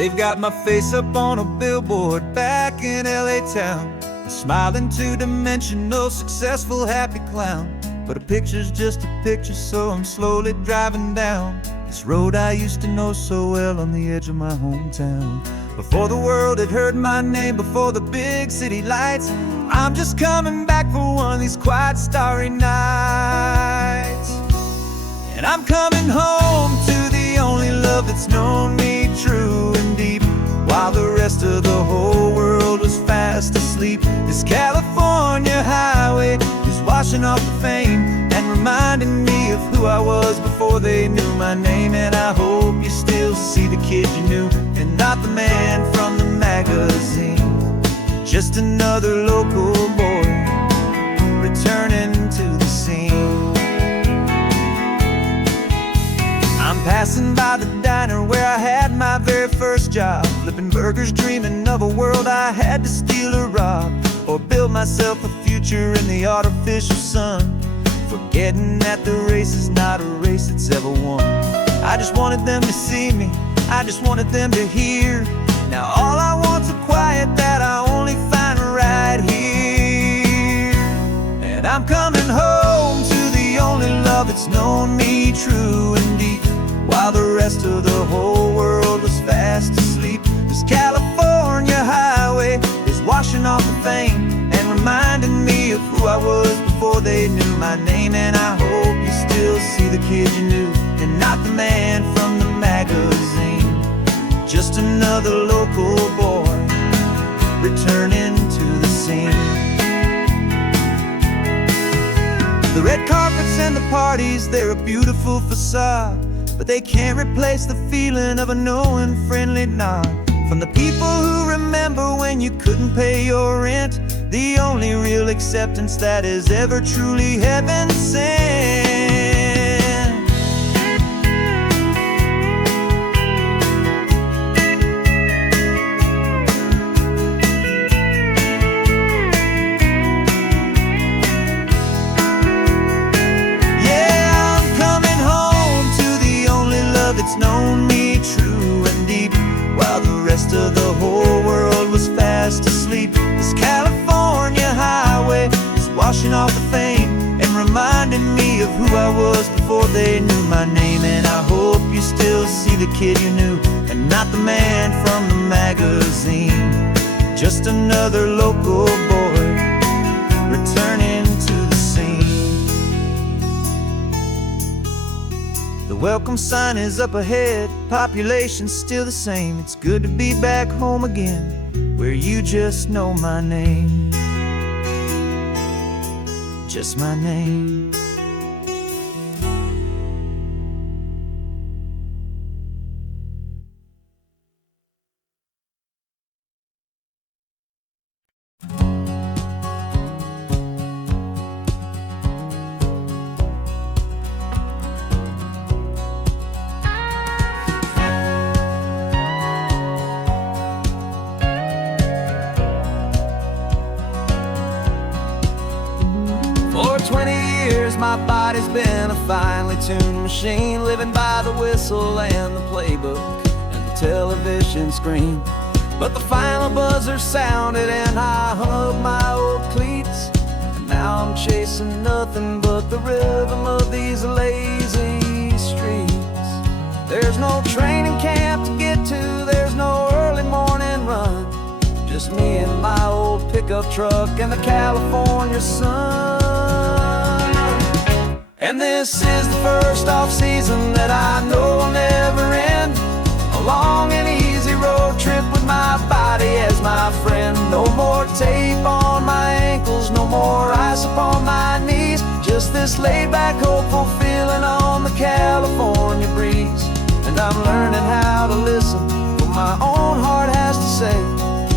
They've got my face up on a billboard back in LA town, a smiling two-dimensional, successful, happy clown. But a picture's just a picture, so I'm slowly driving down this road I used to know so well on the edge of my hometown. Before the world had heard my name, before the big city lights, I'm just coming back for one of these quiet, starry nights. And I'm coming home to the only love that's known me true and deep, while the rest of the whole world was fast asleep. This California highway is washing off the fame and reminding me of who I was before they knew my name. And I hope you still see the kid you knew, and not the man from the magazine. Just another local boy returning to the scene. I'm passing by the diner where I had my very first job, flipping burgers, dreaming of a world I had to steal or rob, or build myself a future in the artificial sun, forgetting that the race is not a race that's ever won. I just wanted them to see me, I just wanted them to hear. Now all I want's a quiet that I only find right here. And I'm coming home to the only love that's known me true and deep, while the rest of the whole world was fast asleep. This California highway is washing off the fame and reminding me of who I was before they knew my name. And I hope you still see the kid you knew, and not the man from the magazine. Just another local boy returning to the scene. The red carpets and the parties, they're a beautiful facade, but they can't replace the feeling of a knowing, friendly nod from the people who remember when you couldn't pay your rent. The only real acceptance that is ever truly heaven sent. It's known me true and deep, while the rest of the whole world was fast asleep. This California highway is washing off the fame and reminding me of who I was before they knew my name. And I hope you still see the kid you knew, and not the man from the magazine. Just another local boy returning to the scene. The welcome sign is up ahead, population's still the same. It's good to be back home again, where you just know my name. Just my name. For 20 years my body's been a finely tuned machine, living by the whistle and the playbook and the television screen. But the final buzzer sounded and I hung up my old cleats, and now I'm chasing nothing but the rhythm of these lazy streets. There's no training camp to get to, there's no early morning run, just me and my old pickup truck and the California sun. And this is the first off-season that I know will never end, a long and easy road trip with my body as my friend. No more tape on my ankles, no more ice upon my knees, just this laid-back, hopeful feeling on the California breeze. And I'm learning how to listen to what my own heart has to say,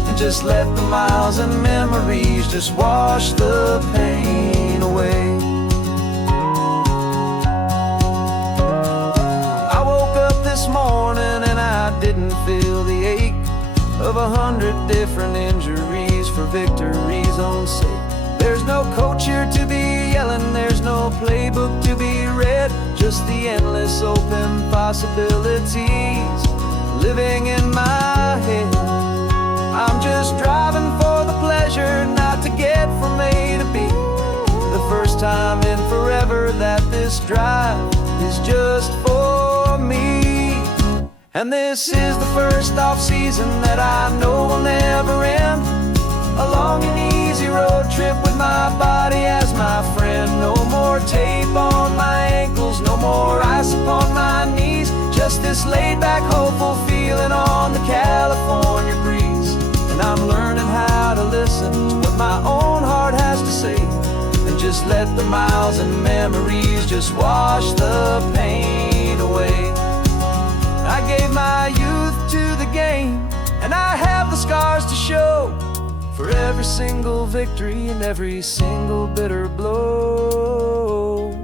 and just let the miles and memories just wash the pain away. This morning and I didn't feel the ache of 100 different injuries for victory's own sake. There's no coach here to be yelling, there's no playbook to be read, just the endless open possibilities living in my time and forever that this drive is just for me. And this is the first off-season that I know will never end. A long and easy road trip with my body as my friend. No more tape on my ankles, no more ice upon my knees. Just this laid-back, hopeful feeling on the California breeze. And I'm learning how to listen to what my own heart has to say, and just let the miles and memories just wash the pain away. I gave my youth to the game, and I have the scars to show for every single victory and every single bitter blow.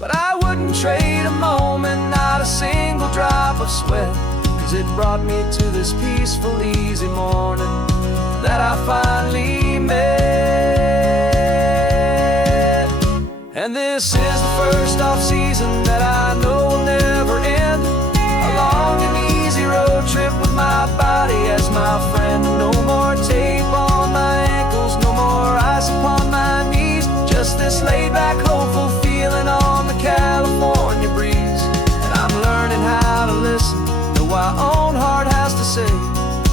But I wouldn't trade a moment, not a single drop of sweat, 'cause it brought me to this peaceful, easy morning that I finally met. And this is the first off-season that I know will never end. A long and easy road trip with my body as my friend. No more tape on my ankles, no more ice upon my knees. Just this laid-back, hopeful feeling on the California breeze. And I'm learning how to listen to what my own heart has to say,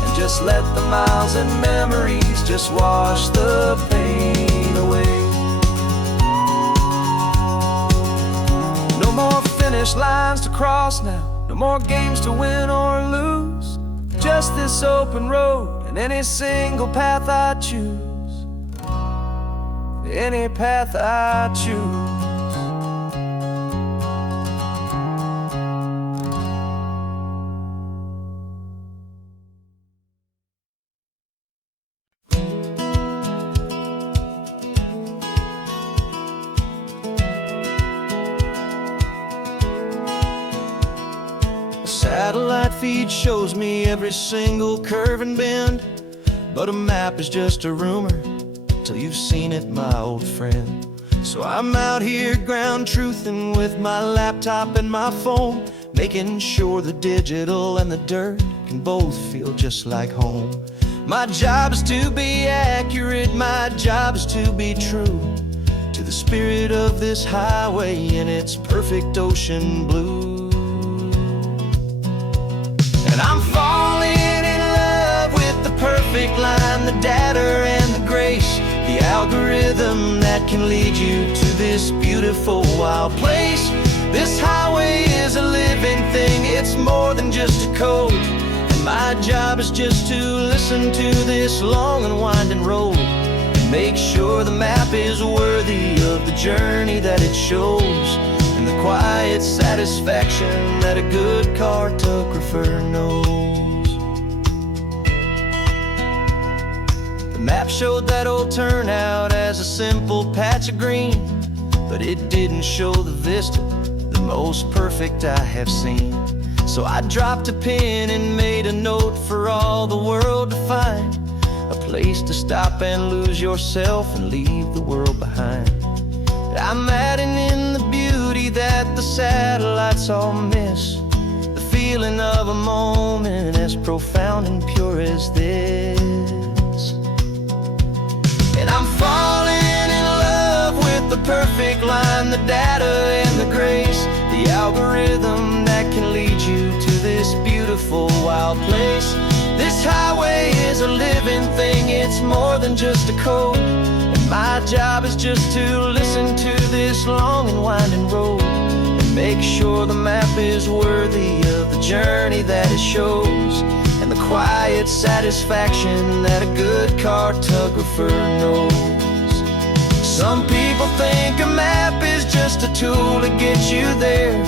and just let the miles and memories just wash the pain away. No more finish lines to cross now, no more games to win or lose. Just this open road and any single path I choose. Any path I choose. Satellite feed shows me every single curve and bend, but a map is just a rumor till you've seen it, my old friend. So I'm out here ground truthing with my laptop and my phone, making sure the digital and the dirt can both feel just like home. My job is to be accurate, my job is to be true to the spirit of this highway in its perfect ocean blue. And I'm falling in love with the perfect line, the data and the grace, the algorithm that can lead you to this beautiful wild place. This highway is a living thing, it's more than just a code. And my job is just to listen to this long and winding road, and make sure the map is worthy of the journey that it shows, and the quiet satisfaction that a good cartographer knows. The map showed that old turnout as a simple patch of green, but it didn't show the vista, the most perfect I have seen. So I dropped a pin and made a note for all the world to find, a place to stop and lose yourself and leave the world behind. I'm adding in the beauty that the satellites all miss, the feeling of a moment as profound and pure as this. And I'm falling in love with the perfect line, the data and the grace, the algorithm that can lead you to this beautiful wild place. This highway is a living thing, it's more than just a code. My job is just to listen to this long and winding road, and make sure the map is worthy of the journey that it shows, and the quiet satisfaction that a good cartographer knows. Some people think a map is just a tool to get you there,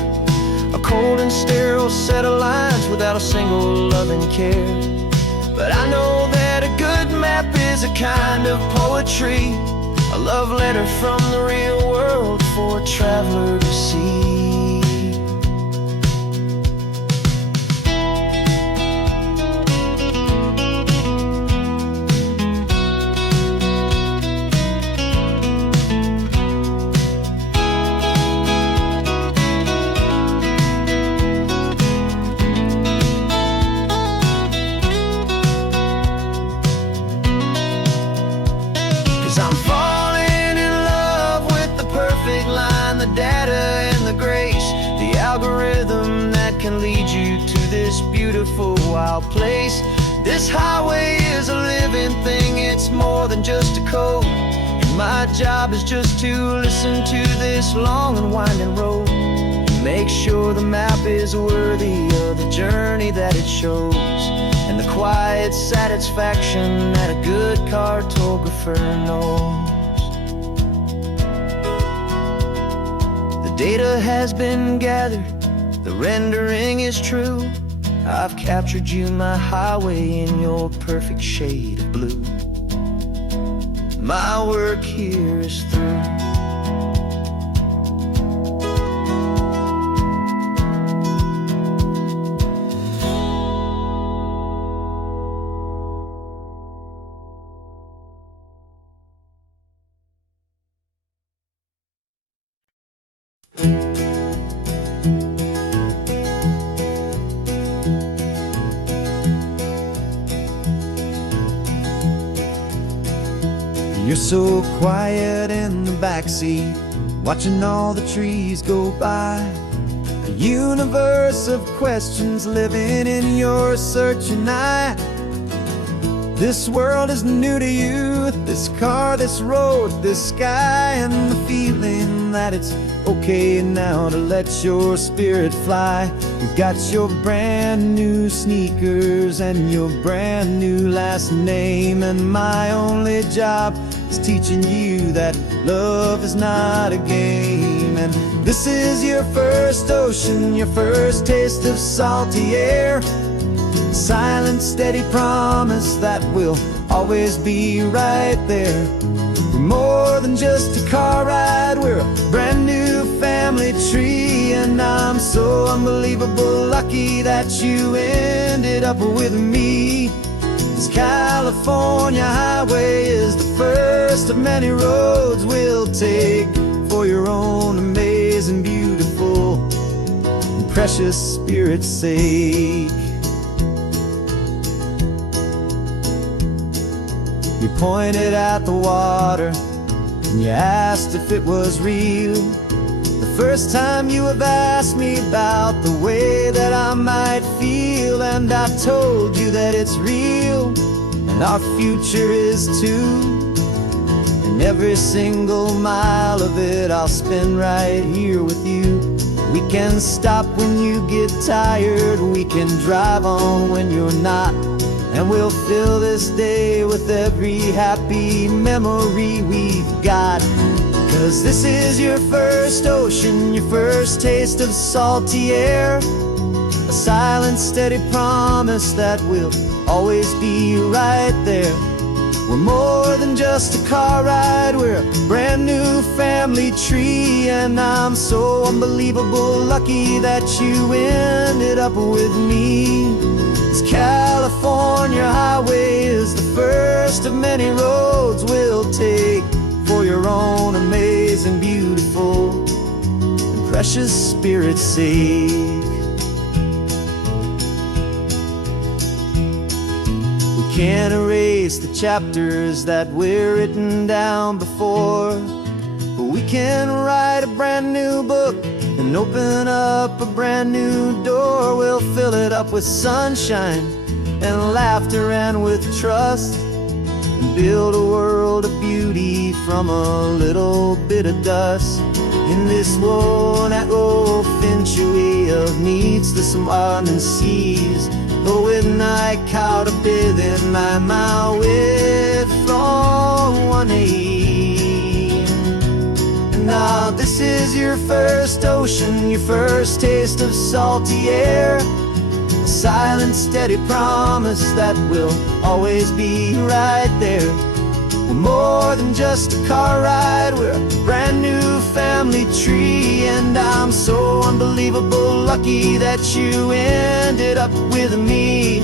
a cold and sterile set of lines without a single loving care. But I know that a good map is a kind of poetry, a love letter from the real world for a traveler to see. I'm falling in love wild place. This highway is a living thing, it's more than just a code. And my job is just to listen to this long and winding road, and make sure the map is worthy of the journey that it shows, and the quiet satisfaction that a good cartographer knows. The data has been gathered, the rendering is true. I've captured you, my highway, in your perfect shade of blue. My work here is through. You're so quiet in the backseat, watching all the trees go by. A universe of questions living in your searching eye. This world is new to you, this car, this road, this sky, and the feeling that it's okay now to let your spirit fly. You've got your brand new sneakers and your brand new last name, and my only job is teaching you that love is not a game. And this is your first ocean, your first taste of salty air. Silent, steady promise that we'll always be right there. We're more than just a car ride, we're a brand new family tree. And I'm so unbelievable lucky that you ended up with me. This California highway is the first of many roads we'll take for your own amazing, beautiful, and precious spirit's sake. You pointed at the water and you asked if it was real. The first time you have asked me about the way that I might feel, and I've told you that it's real, and our future is too. And every single mile of it I'll spend right here with you. We can stop when you get tired, we can drive on when you're not, and we'll fill this day with every happy memory we've got. 'Cause this is your first ocean, your first taste of salty air. A silent, steady promise that we'll always be right there. We're more than just a car ride, we're a brand new family tree. And I'm so unbelievable lucky that you ended up with me. This California highway is the first of many roads we'll take for your own amazing, beautiful, and precious spirit's sake. We can't erase the chapters that were written down before, but we can write a brand new book and open up a brand new door. We'll fill it up with sunshine and laughter and with trust, and build a world of beauty from a little bit of dust. In this world that finchaway of needs the swan seas, with night caught a bit in my way from one aim. And now this is your first ocean, your first taste of salty air. A silent, steady promise that we'll always be right there. We're more than just a car ride, we're a brand new family tree. And I'm so unbelievable lucky that you ended up with me.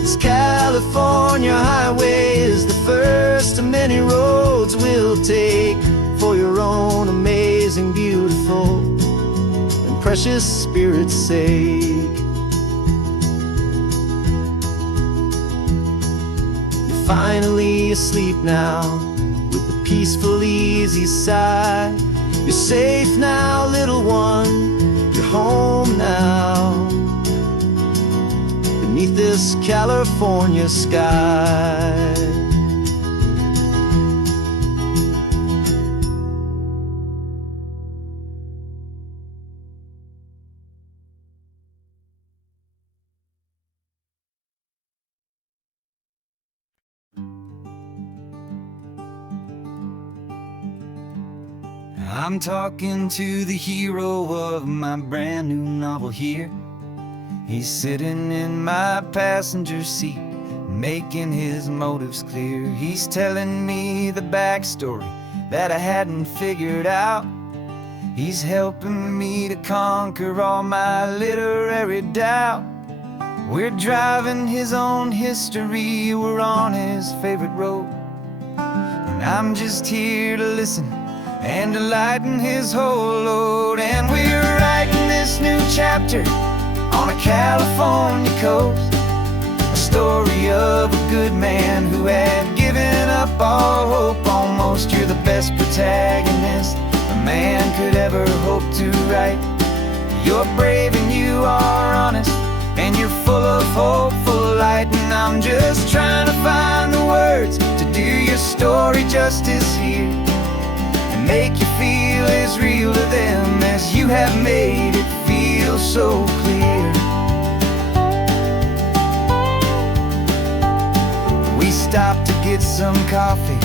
This California highway is the first of many roads we'll take for your own amazing, beautiful, and precious spirit's sake. Finally asleep now, with a peaceful, easy sigh. You're safe now, little one, you're home now. beneath this California sky. I'm talking to the hero of my brand new novel here. He's sitting in my passenger seat, making his motives clear. He's telling me the backstory that I hadn't figured out. He's helping me to conquer all my literary doubt. We're driving his own history, we're on his favorite road, and I'm just here to listen and to lighten his whole load. And we're writing this new chapter on a California coast, a story of a good man who had given up all hope almost. You're the best protagonist a man could ever hope to write. You're brave and you are honest, and you're full of hopeful light. And I'm just trying to find the words to do your story justice here, make you feel as real to them as you have made it feel so clear. We stopped to get some coffee,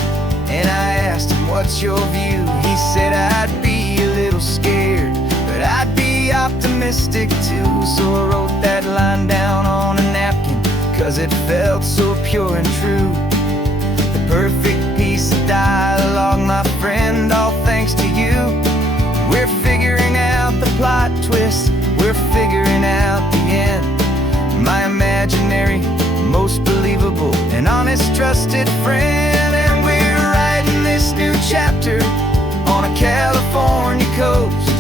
and I asked him, what's your view? He said, I'd be a little scared, but I'd be optimistic too. So I wrote that line down on a napkin, 'cause it felt so pure and true. The perfect piece of dialogue, my friend, all thanks to you. We're figuring out the plot twist, we're figuring out the end. My imaginary, most believable and honest trusted friend. And we're writing this new chapter on a California coast,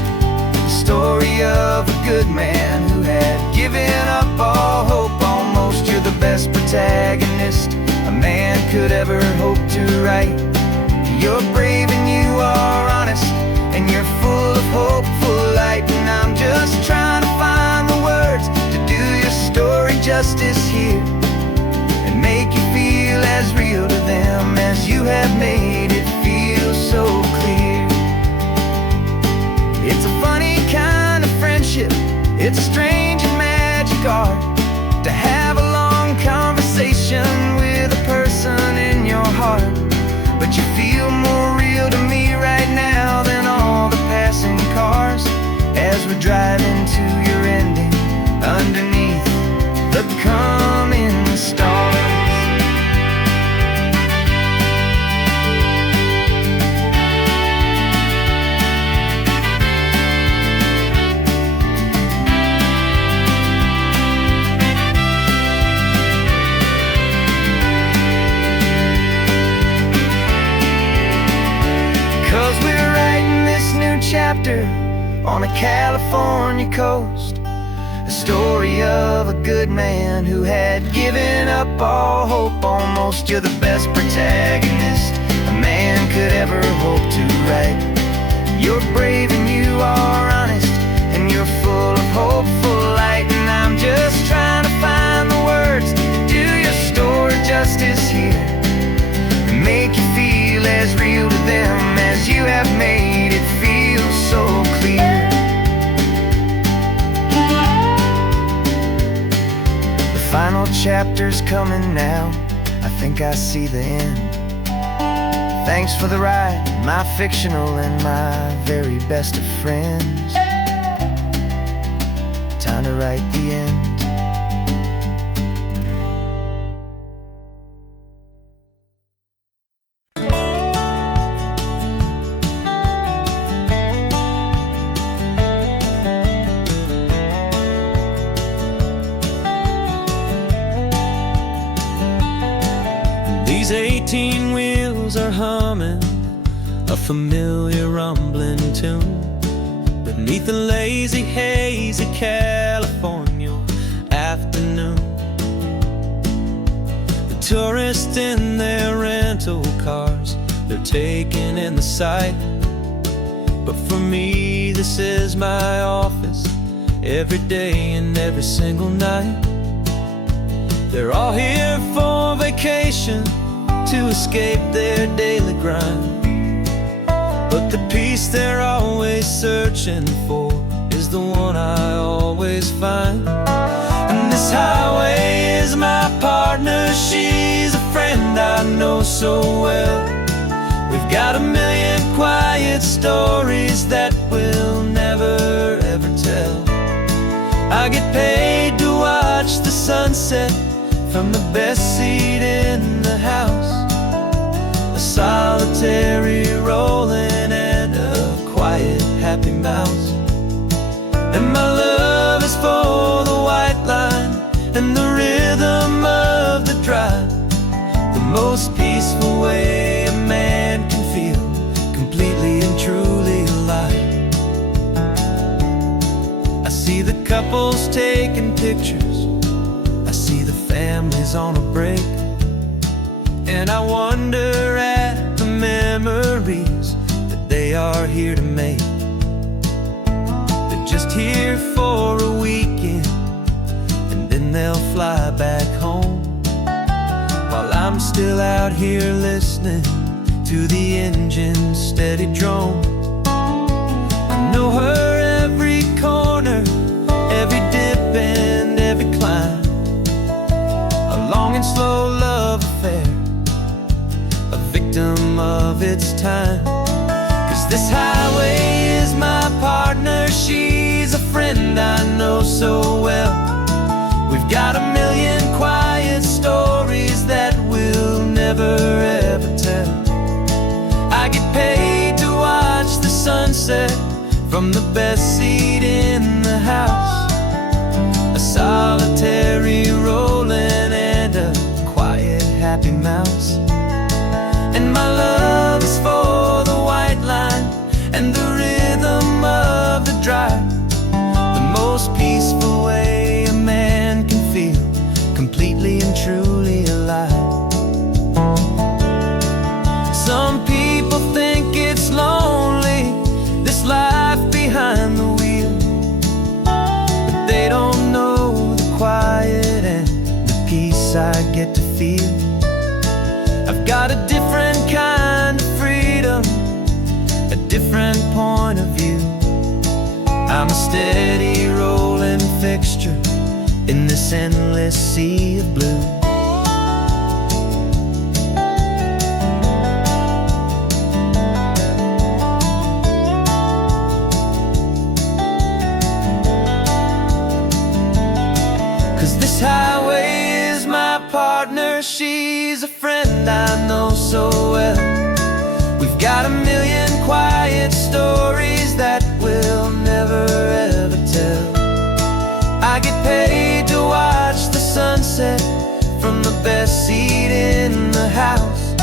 the story of a good man who had given up all hope almost. You're the best protagonist a man could ever hope to write. You're brave and you are honest, and you're full of hopeful light. And I'm just trying to find the words to do your story justice here, and make you feel as real to them as you have made it feel so clear. It's a funny kind of friendship, it's a strange and magic art to have a long conversation with a person in your heart. But you feel more real to me right now than all the passing cars, as we're driving to your ending underneath the coming stars. Chapter on a California coast, a story of a good man who had given up all hope almost. You're the best protagonist a man could ever hope to write. You're brave and you are honest, and you're full of hopeful light. And I'm just trying to find the words to do your story justice here, and make you feel as real to them as you have made it feel so clear. The final chapter's coming now, I think I see the end. Thanks for the ride, my fictional and my very best of friends. Time to write the end. These 18 wheels are humming a familiar rumbling tune beneath the lazy, hazy California afternoon. The tourists in their rental cars, they're taking in the sight. But for me, this is my office every day and every single night. They're all here for vacation, to escape their daily grind. But the peace they're always searching for is the one I always find. And this highway is my partner, she's a friend I know so well. We've got a million quiet stories that we'll never ever tell. I get paid to watch the sunset from the best seat in the house, a solitary rolling and a quiet happy mouse. And my love is for the white line and the rhythm of the drive, the most peaceful way a man can feel completely and truly alive. I see the couples taking pictures, I see the families on a break, and I wonder at the memories that they are here to make. They're just here for a weekend, and then they'll fly back home, while I'm still out here listening to the engine's steady drone. I know her every corner, every dip and every climb, a long and slow love affair, a victim of its time. 'Cause this highway is my partner, she's a friend I know so well. We've got a million quiet stories that we'll never ever tell. I get paid to watch the sunset from the best seat in the house, a solitary rolling and a quiet happy mouse. And my love is for the white line and the rhythm of the drive, the most peaceful way a man can feel completely and truly alive. Some people think it's lonely, this life behind the wheel, but they don't know the quiet and the peace I get to feel. I've got a different kind of freedom, a different point of view. I'm a steady rolling fixture in this endless sea of blue. This highway is my partner, she's a friend I know so well. We've got a million quiet stories that we'll never ever tell. I get paid to watch the sunset from the best seat in the house,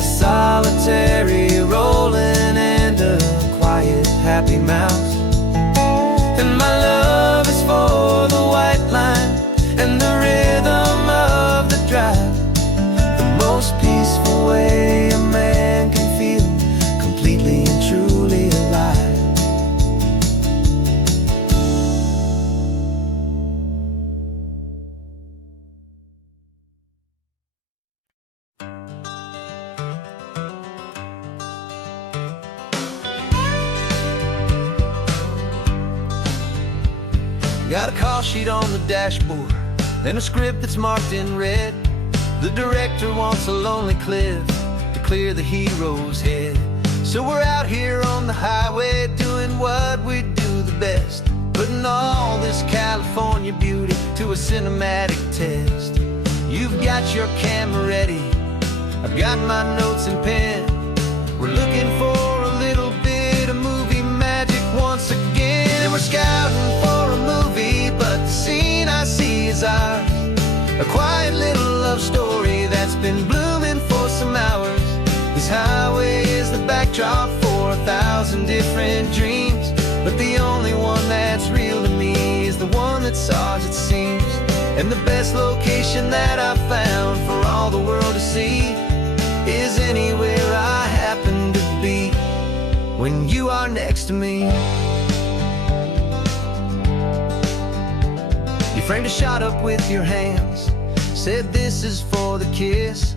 a solitary rolling and a quiet happy mouse. And my love is for the white line and the rhythm of the drive, the most peaceful way a man can feel completely and truly alive. Got a call sheet on the dashboard and a script that's marked in red. The director wants a lonely cliff to clear the hero's head. So we're out here on the highway doing what we do the best, putting all this California beauty to a cinematic test. You've got your camera ready, I've got my notes and pen. We're looking for a little bit of movie magic once again. And we're scouting for a movie, but the scene I see is ours, a quiet little love story that's been blooming for some hours. This highway is the backdrop for 1,000 different dreams, but the only one that's real to me is the one that's ours, it seems. And the best location that I've found for all the world to see is anywhere I happen to be when you are next to me. You framed a shot up with your hands, Said this is for the kiss,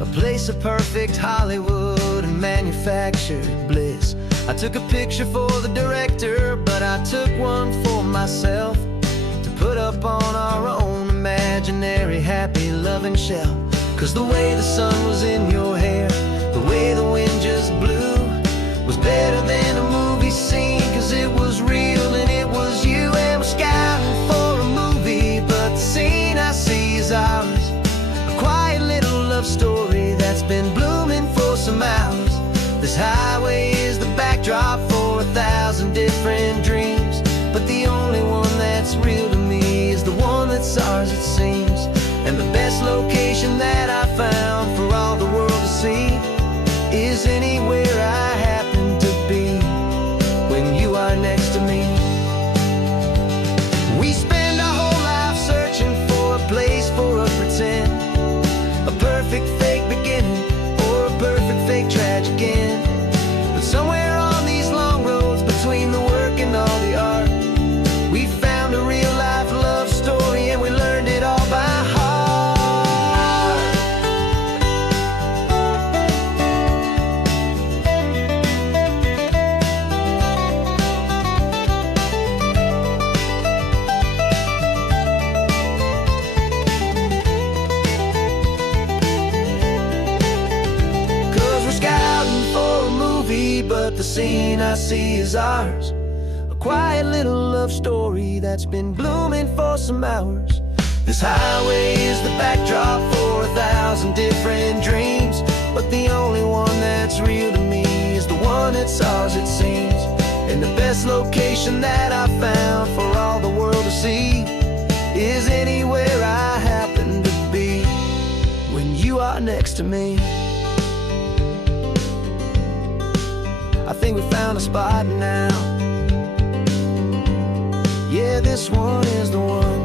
a place of perfect Hollywood and manufactured bliss. I took a picture for the director, but I took one for myself to put up on our own imaginary happy loving shelf. 'Cause the way the sun was in your hair, the way the wind just blew, was better than a movie scene. 'Cause it was real and it was you, and we're scouting for a movie, but the scene I see is ours. A quiet little love story that's been blooming for some hours. This highway is the backdrop for 1,000 different dreams, but the only one that's real to me is the one that's ours, it seems. And the best location that I found for all the world to see is anywhere I happen to be when you are next to me. We spend our whole life searching for a place for a pretend, a perfect fake beginning or a perfect fake tragic end. But somewhere on these long roads between the work and all the art, we found a real life love story, and we learned it all by heart. 'Cause we're scouting for a movie, but the scene I see is ours. A quiet little love story that's been blooming for some hours. This highway is the backdrop for 1,000 different dreams, but the only one that's real to me is the one that's ours, it seems. And the best location that I found for all the world to see is anywhere I happen to be when you are next to me. I think we found a spot now. Yeah, this one is the one.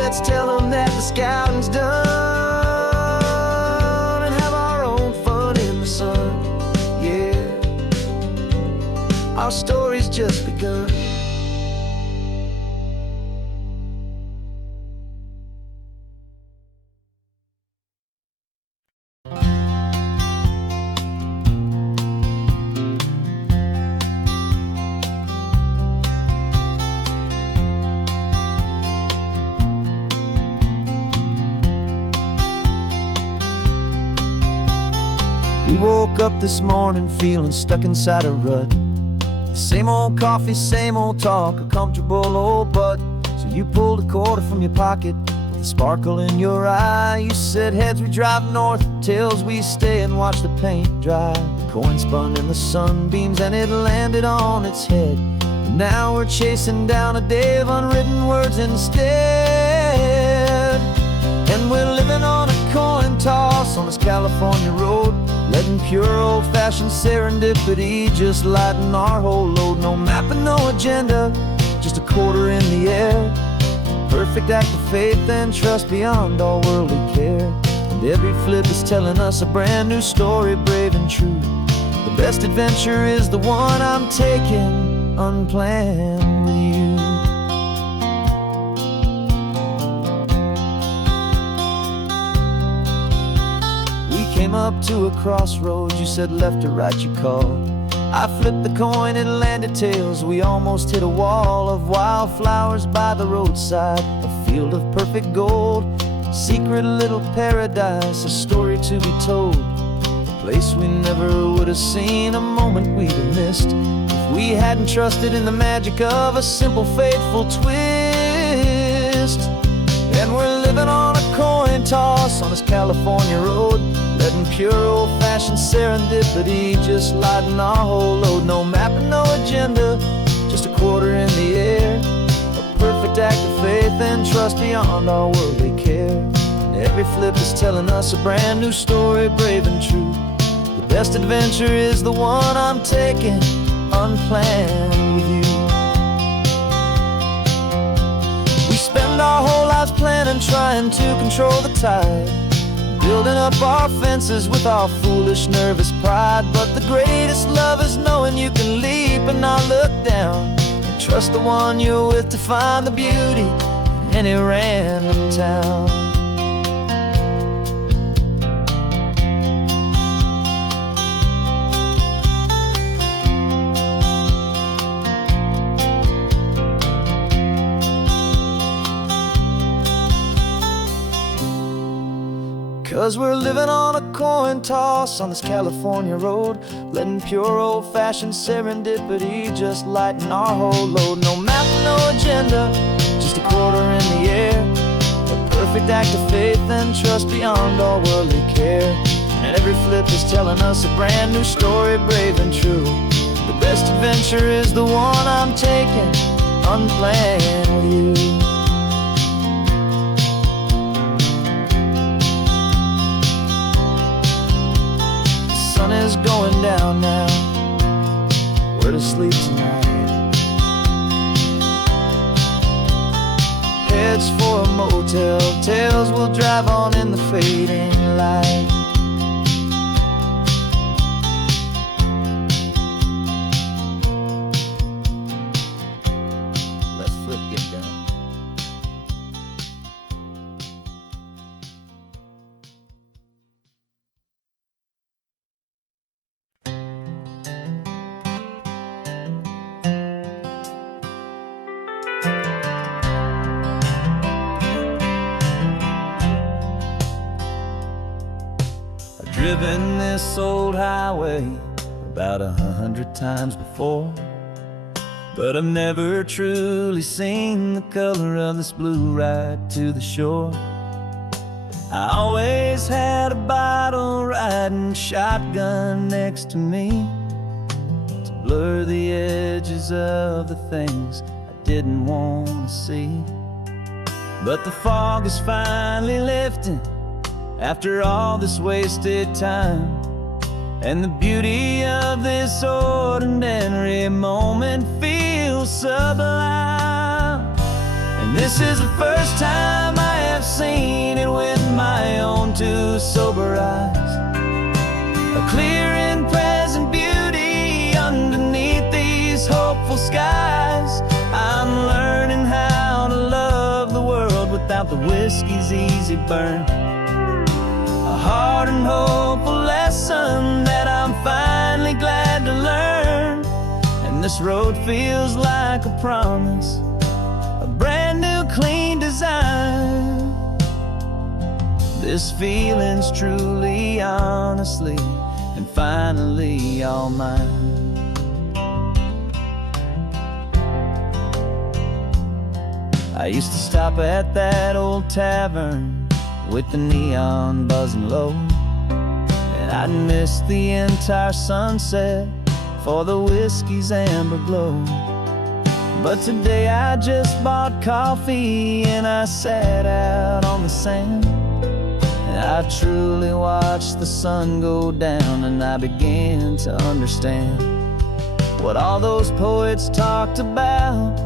Let's tell them that the scouting's done and have our own fun in the sun. Yeah, our story's just begun. We woke up this morning feeling stuck inside a rut. Same old coffee, same old talk, a comfortable old butt. So you pulled a quarter from your pocket with a sparkle in your eye. You said heads we drive north, tails we stay and watch the paint dry. The coin spun in the sunbeams and it landed on its head. And now we're chasing down a day of unwritten words instead. And we're living on a coin toss on this California road, letting pure old-fashioned serendipity just lighten our whole load. No map and no agenda, just a quarter in the air. Perfect act of faith and trust beyond all worldly care. And every flip is telling us a brand new story, brave and true. The best adventure is the one I'm taking unplanned with you. Came up to a crossroads, you said left or right you called. I flipped the coin, it landed tails. We almost hit a wall of wildflowers by the roadside, a field of perfect gold, secret little paradise, a story to be told. A place we never would have seen, a moment we'd have missed if we hadn't trusted in the magic of a simple faithful twist. And we're living on a coin toss on this California road, letting pure old-fashioned serendipity just lighten our whole load. No map and no agenda, just a quarter in the air. A perfect act of faith and trust beyond all worldly care. And every flip is telling us a brand new story, brave and true. The best adventure is the one I'm taking unplanned with you. We spend our whole lives planning, trying to control the tide, building up our fences with our foolish, nervous pride. But the greatest love is knowing you can leap and not look down, and trust the one you're with to find the beauty in any random town. 'Cause we're living on a coin toss on this California road, letting pure old-fashioned serendipity just lighten our whole load. No map, no agenda, just a quarter in the air, a perfect act of faith and trust beyond all worldly care. And every flip is telling us a brand new story, brave and true. The best adventure is the one I'm taking, unplanned with you. The sun is going down now, we're to sleep tonight. Heads for a motel, tails will drive on in the fading light. Let's flip get done. Driven this old highway about 100 times before, but I've never truly seen the color of this blue right to the shore. I always had a bottle riding shotgun next to me to blur the edges of the things I didn't want to see. But the fog is finally lifting after all this wasted time, and the beauty of this ordinary moment feels sublime. And this is the first time I have seen it with my own two sober eyes, a clear and present beauty underneath these hopeful skies. I'm learning how to love the world without the whiskey's easy burn, a hard and hopeful lesson that I'm finally glad to learn. And this road feels like a promise, a brand new clean design. This feeling's truly, honestly, and finally all mine. I used to stop at that old tavern with the neon buzzing low, and I'd miss the entire sunset for the whiskey's amber glow. But today I just bought coffee and I sat out on the sand, and I truly watched the sun go down, and I began to understand what all those poets talked about,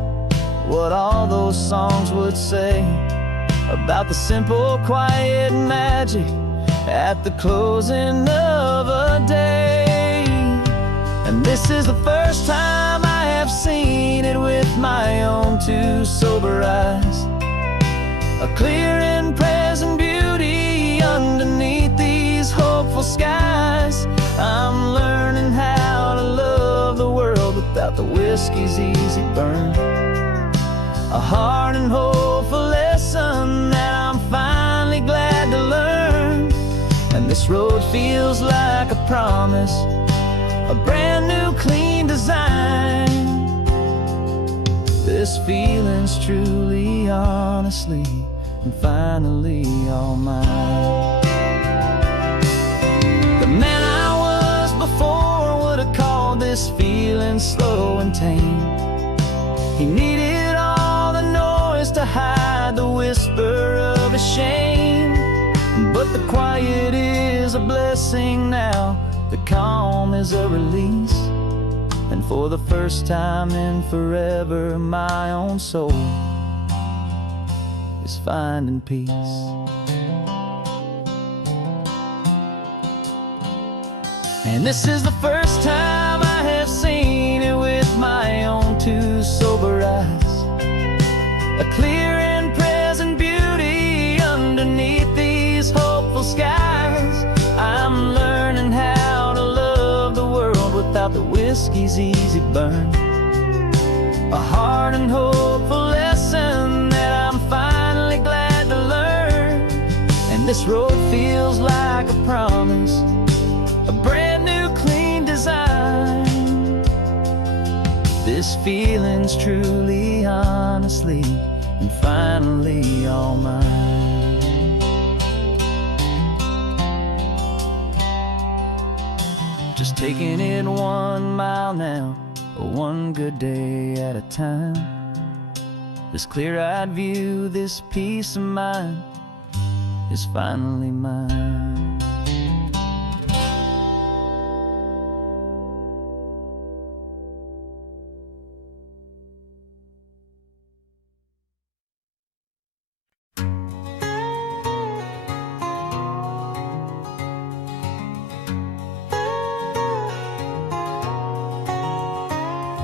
what all those songs would say about the simple, quiet magic at the closing of a day. And this is the first time I have seen it with my own two sober eyes, a clear and present beauty underneath these hopeful skies. I'm learning how to love the world without the whiskey's easy burn, a hard and hopeful lesson that I'm finally glad to learn. And this road feels like a promise, a brand new clean design. This feeling's truly, honestly, and finally all mine. The man I was before would have called this feeling slow and tame. He needed all the noise to hide the whisper of his shame, but the quiet is a blessing now, the calm is a release, and for the first time in forever my own soul is finding peace. And this is the first time I have seen it with my own two sober eyes, a clear and present whiskey's easy burn. A hard and hopeful lesson that I'm finally glad to learn. And this road feels like a promise, a brand new clean design. This feeling's truly, honestly, and finally all mine. Just taking it 1 mile now, one good day at a time. This clear-eyed view, this peace of mind is finally mine.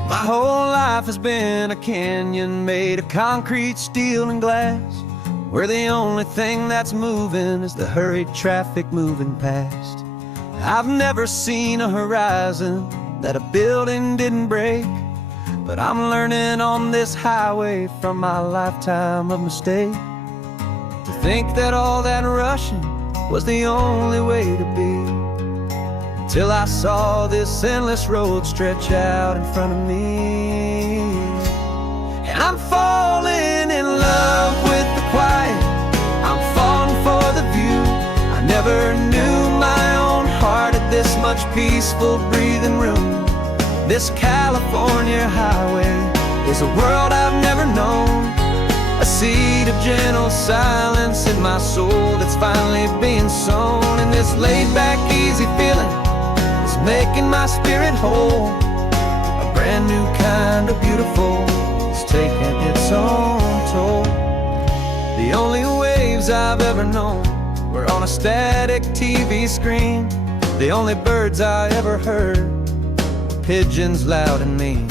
My whole life has been a canyon made of concrete, steel, and glass, where the only thing that's moving is the hurried traffic moving past. I've never seen a horizon that a building didn't break, but I'm learning on this highway from my lifetime of mistake to think that all that rushing was the only way to be. Till I saw this endless road stretch out in front of me. And I'm falling in love with the quiet, I'm falling for the view. I never knew my own heart had this much peaceful breathing room. This California highway is a world I've never known, a seed of gentle silence in my soul that's finally being sown. And this laid-back, easy feeling making my spirit whole. A brand new kind of beautiful is taking its own toll. The only waves I've ever known were on a static TV screen. The only birds I ever heard were pigeons loud and mean.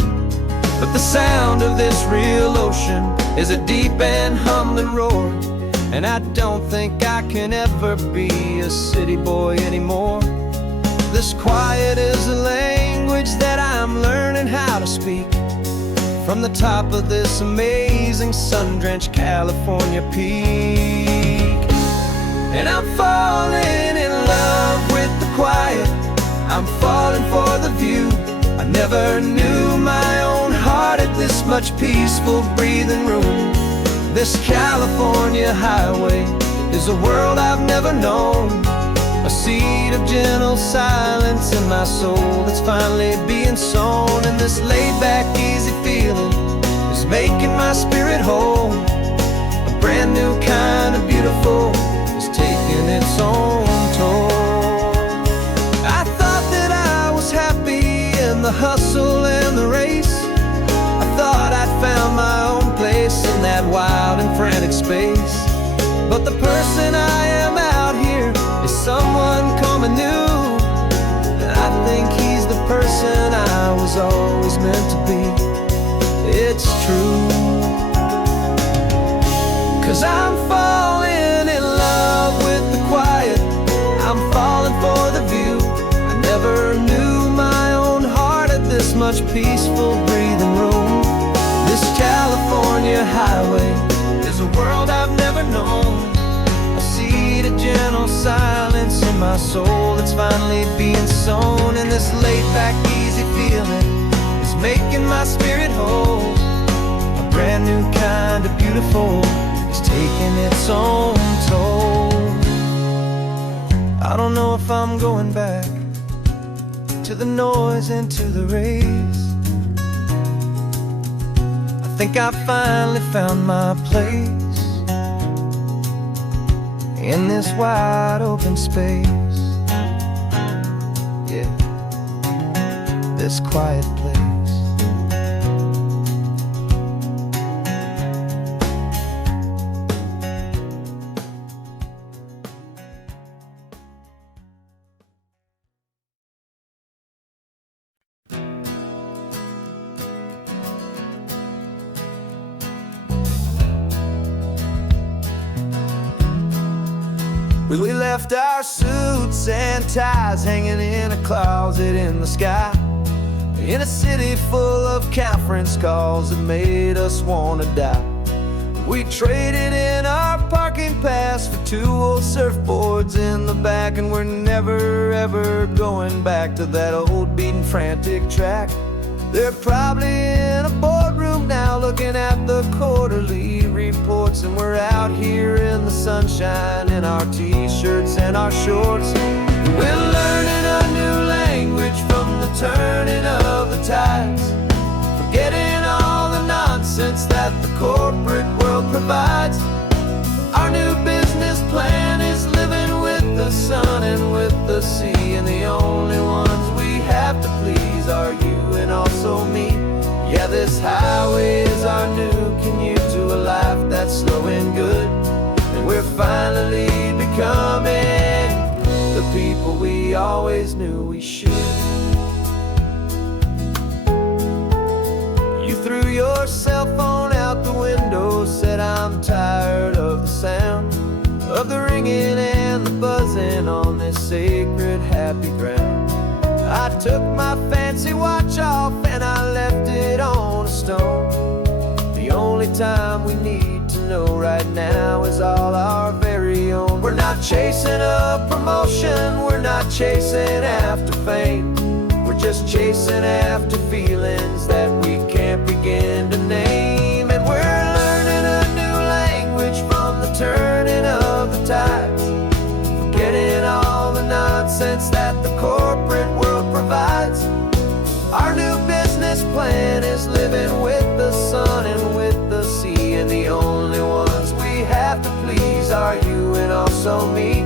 But the sound of this real ocean is a deep and humbling roar, and I don't think I can ever be a city boy anymore. This quiet is a language that I'm learning how to speak from the top of this amazing sun-drenched California peak. And I'm falling in love with the quiet, I'm falling for the view. I never knew my own heart had this much peaceful breathing room. This California highway is a world I've never known, a seed of gentle silence in my soul that's finally being sown. And this laid-back, easy feeling is making my spirit whole. A brand new kind of beautiful is taking its own toll. I thought that I was happy in the hustle and the race. I thought I'd found my own place in that wild and frantic space. But the person I am out here is someone coming new, and I think he's the person I was always meant to be. It's true, 'cause I'm falling in love with the quiet, I'm falling for the view. I never knew my own heart had this much peaceful breathing room. This California highway is a world I've never known, a seed of gentle silence in my soul that's finally being sown. And this laid-back, easy feeling is making my spirit whole. A brand new kind of beautiful is taking its own toll. I don't know if I'm going back to the noise and to the race. I think I finally found my place in this wide open space, yeah, this quiet place. We left our suits and ties hanging in a closet in the sky. in a city full of conference calls that made us wanna die. We traded in our parking pass for 2 old surfboards in the back, and we're never ever going back to that old beaten frantic track. They're probably in a boardroom now looking at the quarterly reports, and we're out here in the sunshine in our t-shirts and our shorts. We're learning a new language from the turning of the tides, forgetting all the nonsense that the corporate world provides. Our new business plan is living with the sun and with the sea, and the only ones we have to please are you and also me. Yeah, this highway is our new commute to a life that's slow and good, and we're finally becoming the people we always knew we should. You threw your cell phone out the window, said I'm tired of the sound of the ringing and the buzzing on this sacred happy ground. I took my fancy watch off and I left it on a stone. The only time we need to know right now is all our very own. We're not chasing a promotion, we're not chasing after fame. We're just chasing after feelings that we can't begin to name. And we're learning a new language from the turning of the tides, forgetting all the nonsense that the corporate world provides. Our new business plan is living with the sun and with the sea, and the only ones we have to please are you and also me.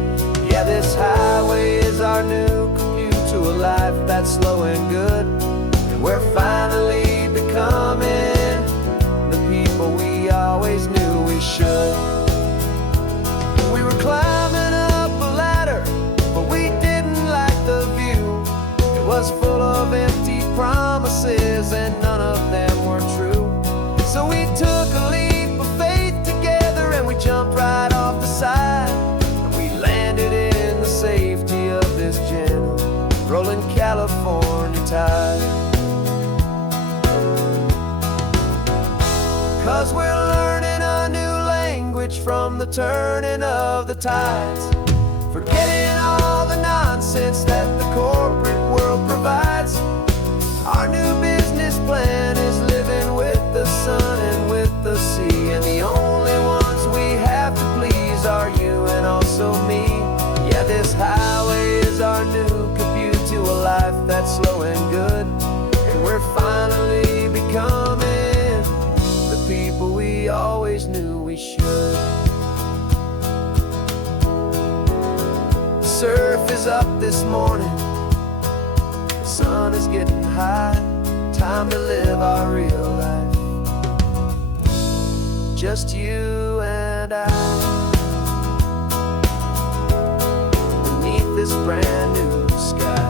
Yeah, this highway is our new commute to a life that's slow and good, and we're finally becoming the people we always knew we should. We were climbing up a ladder, but we didn't like the view. It was full of empty promises and none of them were true. So we took a leap of faith together and we jumped right off the side, and we landed in the safety of this gentle rolling California tide. 'Cause we're learning a new language from the turning of the tides, forgetting all the nonsense that the corporate world provides. Our new business plan is living with the sun and with the sea, and the only ones we have to please are you and also me. Yeah, this highway is our new commute to a life that's slow and good, and we're finally becoming the people we always knew we should. The surf is up this morning, the sun is getting high, time to live our real life, just you and I, beneath this brand new sky.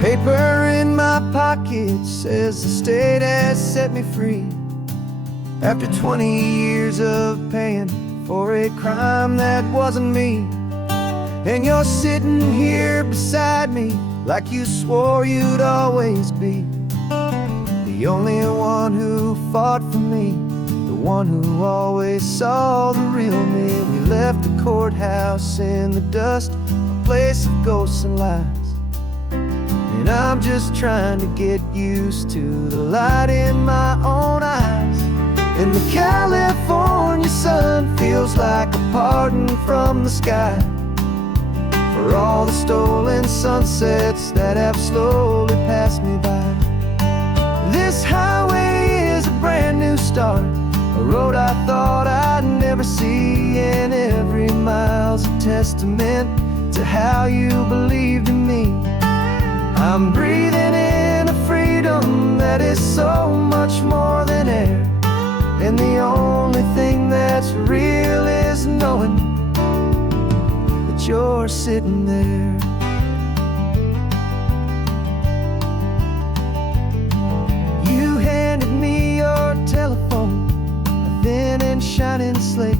Paper in my pocket says the state has set me free, after 20 years of paying for a crime that wasn't me. And you're sitting here beside me like you swore you'd always be, the only one who fought for me, the one who always saw the real me. We left the courthouse in the dust, a place of ghosts and lies, and I'm just trying to get used to the light in my own eyes. And the California sun feels like a pardon from the sky for all the stolen sunsets that have slowly passed me by. This highway is a brand new start, a road I thought I'd never see, and every mile's a testament to how you believed in me. I'm breathing in a freedom that is so much more than air, and the only thing that's real is knowing that you're sitting there. shining slate.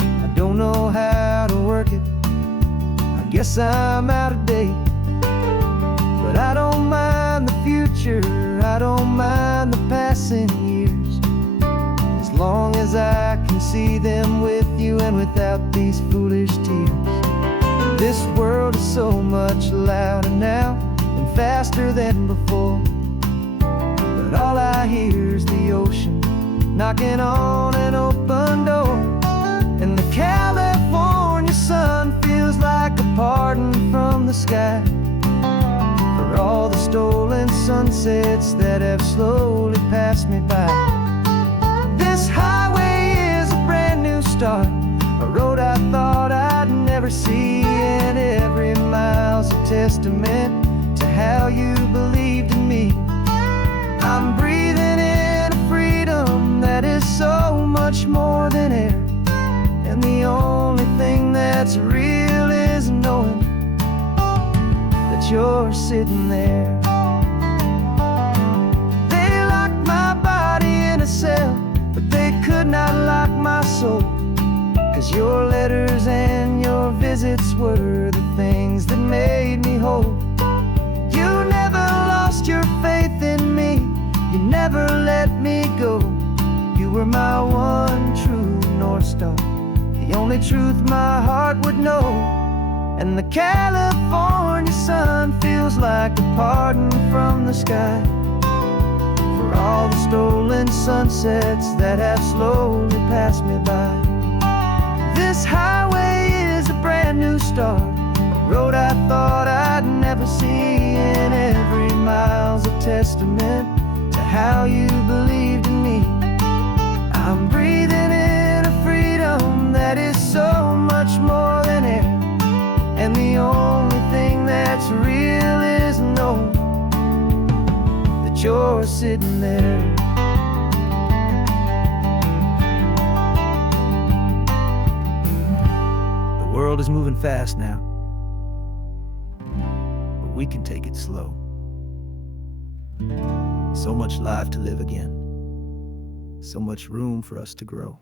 I don't know how to work it, I guess I'm out of date. But I don't mind the future, I don't mind the passing years, as long as I can see them with you and without these foolish tears. This world is so much louder now and faster than before, but all I hear is the ocean knocking on an open door. And the California sun feels like a pardon from the sky for all the stolen sunsets that have slowly passed me by. This highway is a brand new start, a road I thought I'd never see, and every mile's a testament to how you believed in me. I'm breathing in a freedom that is so much more than air, and the only thing that's real is knowing that you're sitting there. They locked my body in a cell, but they could not lock my soul, 'cause your letters and your visits were the things that made me whole. You never lost your faith in me, you never let me go. You were my one true North Star, the only truth my heart would know. And the California sun feels like a pardon from the sky for all the stolen sunsets that have slowly passed me by. This highway is a brand new start, a road I thought I'd never see, and every mile's a testament to how you believed in me. I'm breathing in a freedom that is so much more than air, and the only thing that's real is knowing that you're sitting there. The world is moving fast now, but we can take it slow. So much life to live again, so much room for us to grow.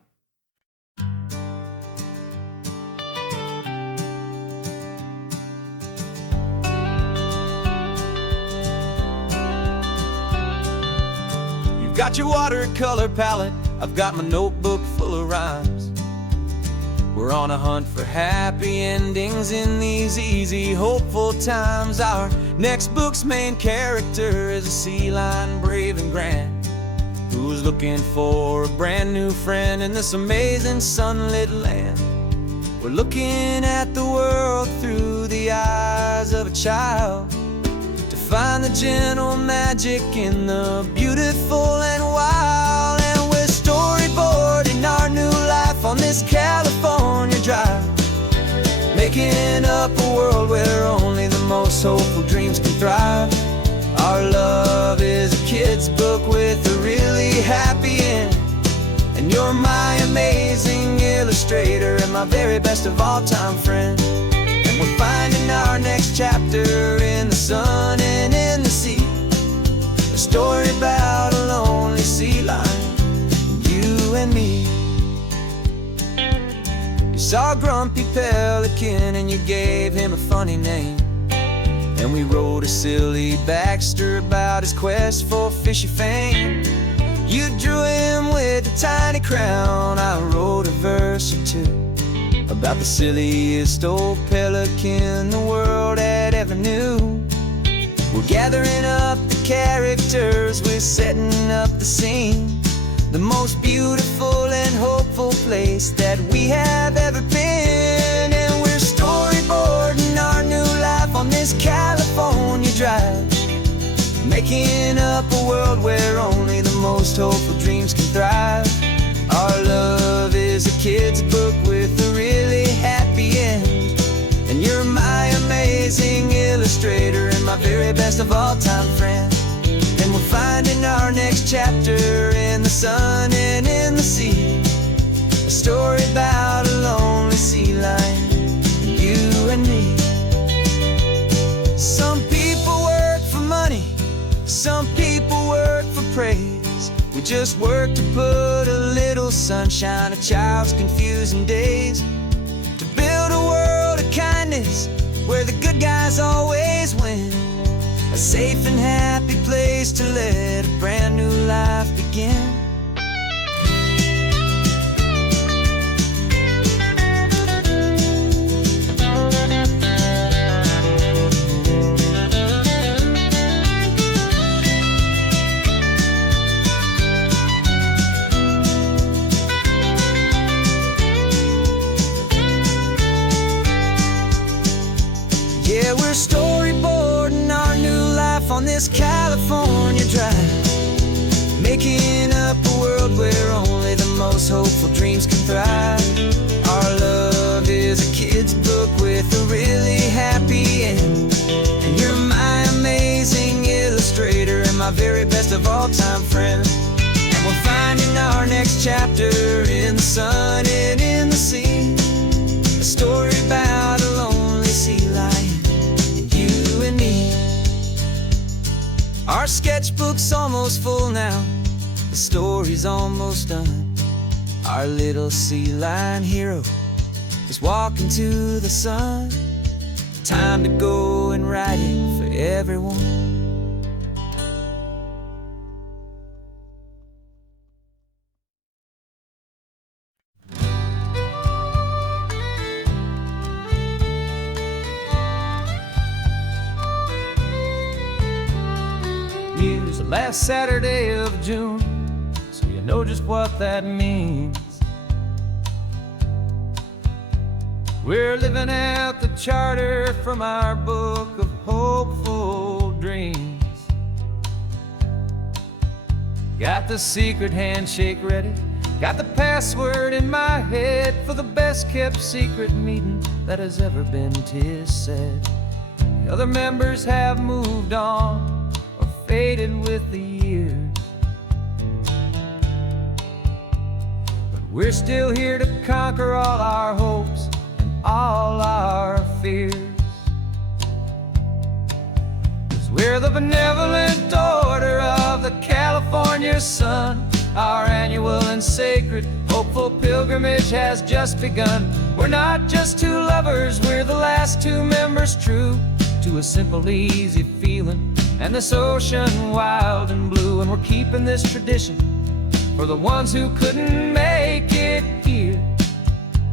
You've got your watercolor palette, I've got my notebook full of rhymes. We're on a hunt for happy endings in these easy, hopeful times. Our next book's main character is a sea lion, brave and grand, who's looking for a brand new friend in this amazing sunlit land. We're looking at the world through the eyes of a child, to find the gentle magic in the beautiful and wild. And we're storyboarding our new life on this California drive, making up a world where only the most hopeful dreams can thrive. Our love is a kid's book with a really happy end, and you're my amazing illustrator and my very best of all time friend. And we're finding our next chapter in the sun and in the sea, a story about a lonely sea lion, you and me. You saw a grumpy pelican and you gave him a funny name, and we wrote a silly Baxter about his quest for fishy fame. You drew him with a tiny crown, I wrote a verse or two about the silliest old pelican the world had ever knew. We're gathering up the characters, we're setting up the scene, the most beautiful and hopeful place that we have ever been. And we're storyboarding our new life on this California drive, making up a world where only the most hopeful dreams can thrive. Our love is a kid's book with a really happy end, and you're my amazing illustrator and my very best of all time friend. And we're finding our next chapter in the sun and in the sea, a story about a lonely sea lion, you and me. Some people work for money, some people work for praise. We just work to put a little little sunshine of child's confusing days, to build a world of kindness where the good guys always win, a safe and happy place to let a brand new life begin. Yeah, we're storyboarding our new life on this California drive, making up a world where only the most hopeful dreams can thrive. Our love is a kid's book with a really happy end, and you're my amazing illustrator and my very best of all-time friend. And we're finding our next chapter in the sun and in the sea, a story about a lonely sea lion, our sketchbook's almost full now, the story's almost done. Our little sea lion hero is walking to the sun. Time to go and write it for everyone. Use the last Saturday of June, so you know just what that means. We're living out the charter from our book of hopeful dreams. Got the secret handshake ready, got the password in my head for the best kept secret meeting that has ever been, 'tis said. The other members have moved on, faded with the years, but we're still here to conquer all our hopes and all our fears. 'Cause we're the benevolent order of the California sun. Our annual and sacred hopeful pilgrimage has just begun. We're not just two lovers, we're the last two members true to a simple, easy feeling and this ocean wild and blue. And we're keeping this tradition for the ones who couldn't make it here,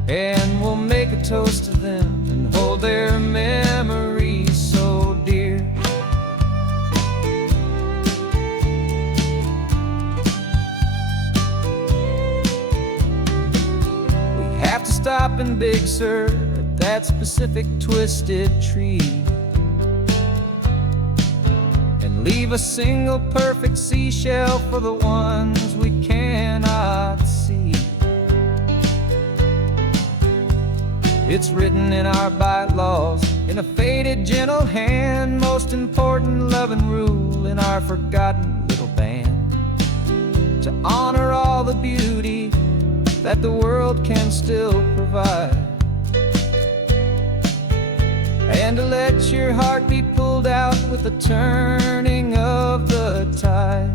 and we'll make a toast to them and hold their memories so dear. We have to stop in Big Sur at that specific twisted tree, leave a single perfect seashell for the ones we cannot see. It's written in our bylaws in a faded gentle hand, most important loving rule in our forgotten little band, to honor all the beauty that the world can still provide, and to let your heart be pulled out with the turning of the tide.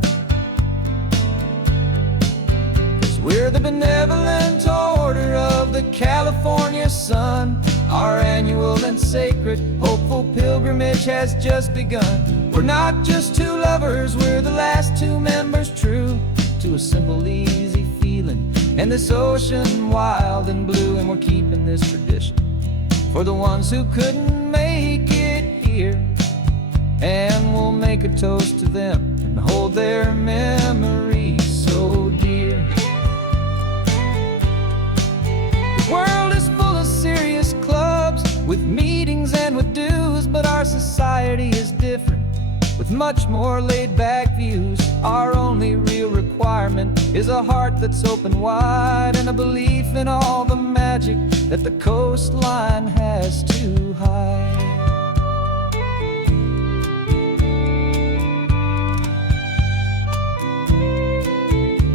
'Cause we're the benevolent order of the California sun. Our annual and sacred hopeful pilgrimage has just begun. We're not just two lovers, we're the last two members true to a simple, easy feeling and this ocean wild and blue. And we're keeping this tradition for the ones who couldn't make it here, and we'll make a toast to them and hold their memories so dear. The world is full of serious clubs with meetings and with dues, but our society is different with much more laid-back views. Our only real requirement is a heart that's open wide and a belief in all the magic that the coastline has to hide.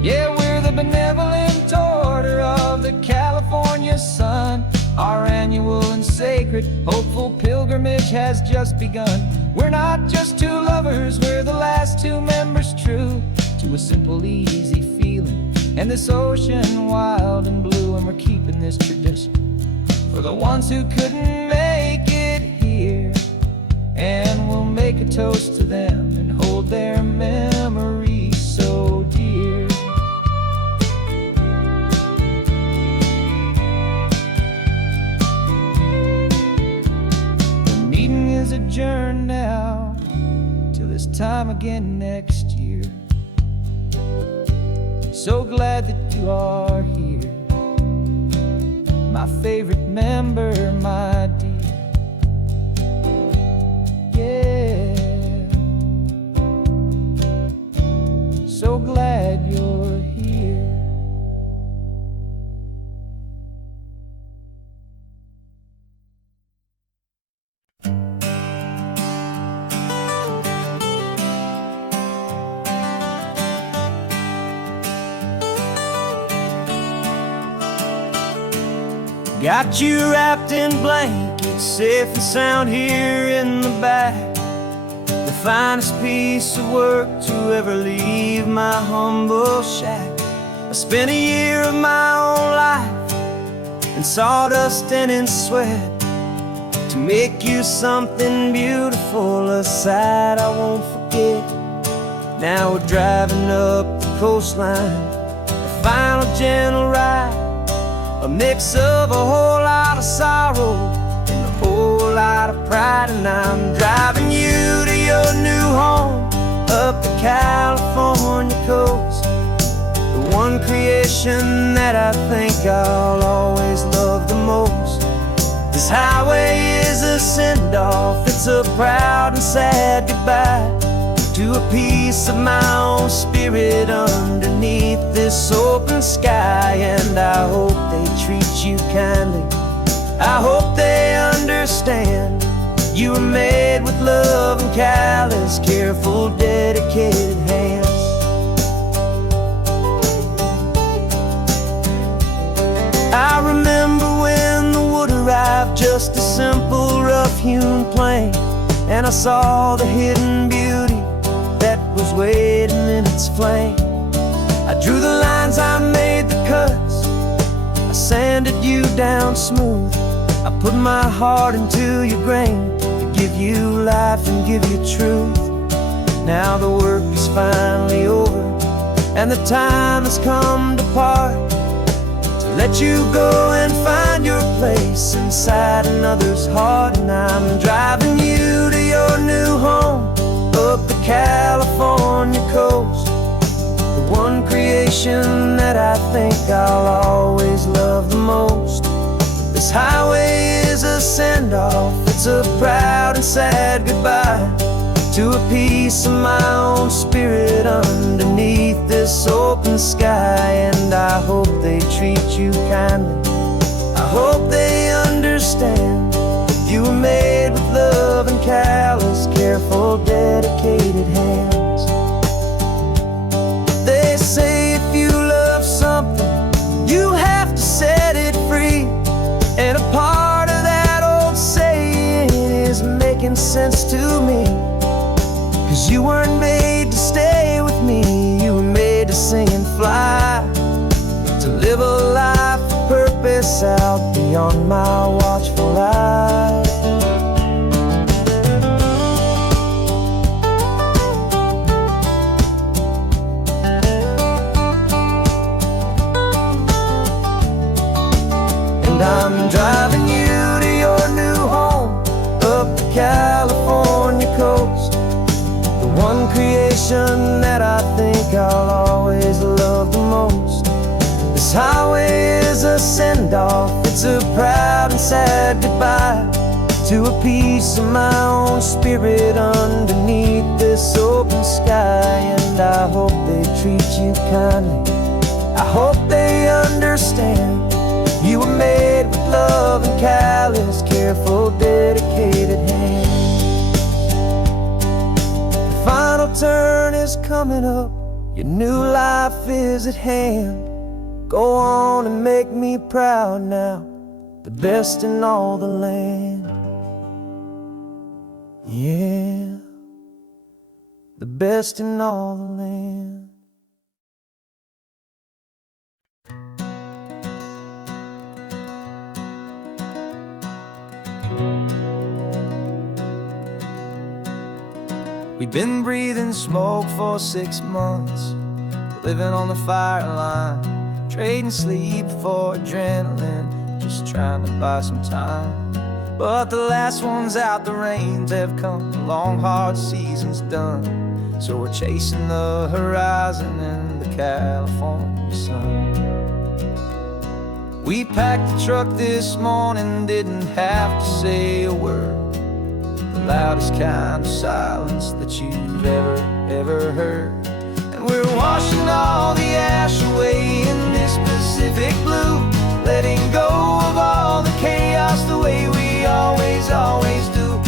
Yeah, we're the benevolent order of the California sun. Our annual and sacred hopeful pilgrimage has just begun. We're not just two lovers, we're the last two members true to a simple, easy feeling and this ocean wild and blue. And we're keeping this tradition for the ones who couldn't make it here. And we'll make a toast to them and hold their memories so dear. The meeting is adjourned now till this time again next year. So glad that you are here, my favorite member, my dear. Yeah, so glad you're here. Got you wrapped in blankets, safe and sound here in the back. The finest piece of work to ever leave my humble shack. I spent a year of my own life in sawdust and in sweat to make you something beautiful, a sight I won't forget. Now we're driving up the coastline, a final gentle ride, a mix of a whole lot of sorrow and a whole lot of pride. And I'm driving you to your new home up the California coast, the one creation that I think I'll always love the most. This highway is a send-off, it's a proud and sad goodbye to a piece of my own spirit underneath this open sky. And I hope they treat you kindly, I hope they understand you were made with love and callous, careful, dedicated hands. I remember when the wood arrived, just a simple rough-hewn plank, and I saw the hidden beauty that was waiting in its flame. I drew the lines, I made the cuts, I sanded you down smooth. I put my heart into your grain to give you life and give you truth. Now the work is finally over and the time has come to part, to let you go and find your place inside another's heart. And I'm driving you to your new home up the California coast, the one creation that I think I'll always love the most. This highway is a send-off, it's a proud and sad goodbye to a piece of my own spirit underneath this open sky. And I hope they treat you kindly, I hope they understand you were made with love and callous, careful, dedicated hands. They say if you love something, you have to set it free. And a part of that old saying is making sense to me, 'cause you weren't made to stay with me, you were made to sing and fly, to live a life of purpose out beyond my watchful eye. And I'm driving you to your new home up the California coast, the one creation that I think I'll always love the most. This highway is a send-off, it's a proud and sad goodbye to a piece of my own spirit underneath this open sky. And I hope they treat you kindly, I hope they understand you were made with love and callous, careful, dedicated hands. The final turn is coming up, your new life is at hand. Go on and make me proud now, the best in all the land. Yeah, the best in all the land. We've been breathing smoke for 6 months, living on the fire line, trading sleep for adrenaline, just trying to buy some time. But the last one's out, the rains have come, the long hard season's done. So we're chasing the horizon in the California sun. We packed the truck this morning, didn't have to say a word. The loudest kind of silence that you've ever heard. And we're washing all the ash away in this Pacific blue, letting go of all the chaos the way we always do.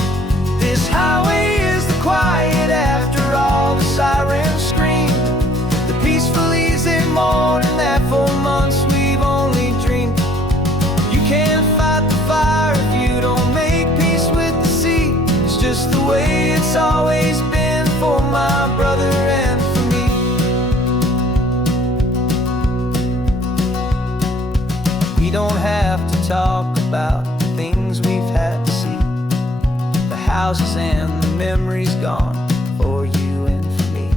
This highway is the quiet after all the sirens scream, the peaceful easy morning that for months we've only dreamed. You can't fight the fire if you don't make peace with the sea. It's just the way it's always been for my brother and for me. We don't have to talk about the things we've had to see, the houses and the memories gone for you and for me.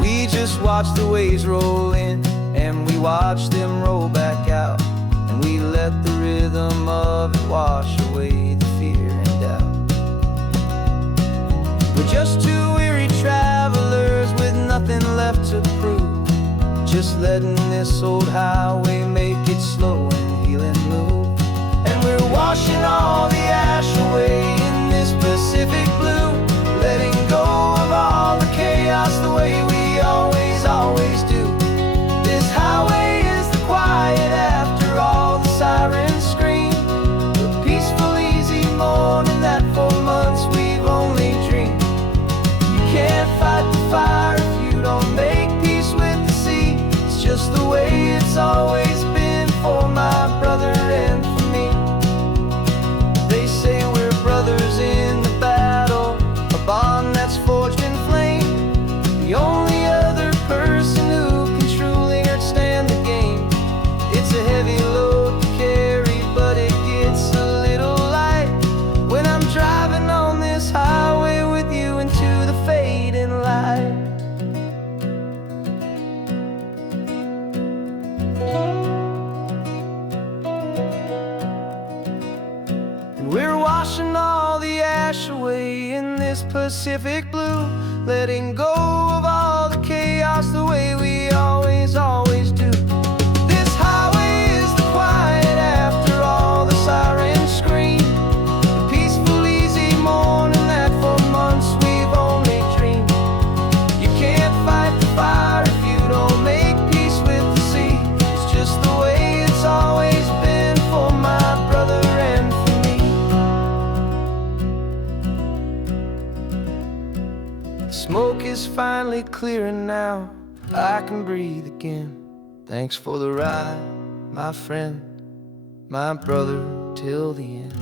We just watch the waves roll in and we watch them roll back out, and we let the rhythm of it wash away the fear and doubt. We're just two weary travelers with nothing left to prove, just letting this old highway make it slow and healing move. And we're washing all the ash away in this Pacific blue, letting go of all the chaos the way we always do. This highway is the quiet after all the sirens scream, the peaceful easy morning that for months we've only dreamed. You can't fight the fire if you don't make peace with the sea. It's just the way it's always been for my brother and for me. They say we're brothers in the battle, a bond that's forged in flame. The only other person who can truly understand the game. It's a heavy load to carry, but it gets a little light when I'm driving on this highway with you into the fading light. And we're washing all the ash away in this Pacific blue, letting go of all the chaos the way we always do. This highway is the quiet after all the sirens scream, the peaceful easy morning that for months we've only dreamed. You can't fight the fire if you don't make peace with the sea. It's just the way it's always been for my brother and for me. The smoke is finally clearing now, I can breathe again. Thanks for the ride, my friend, my brother till the end.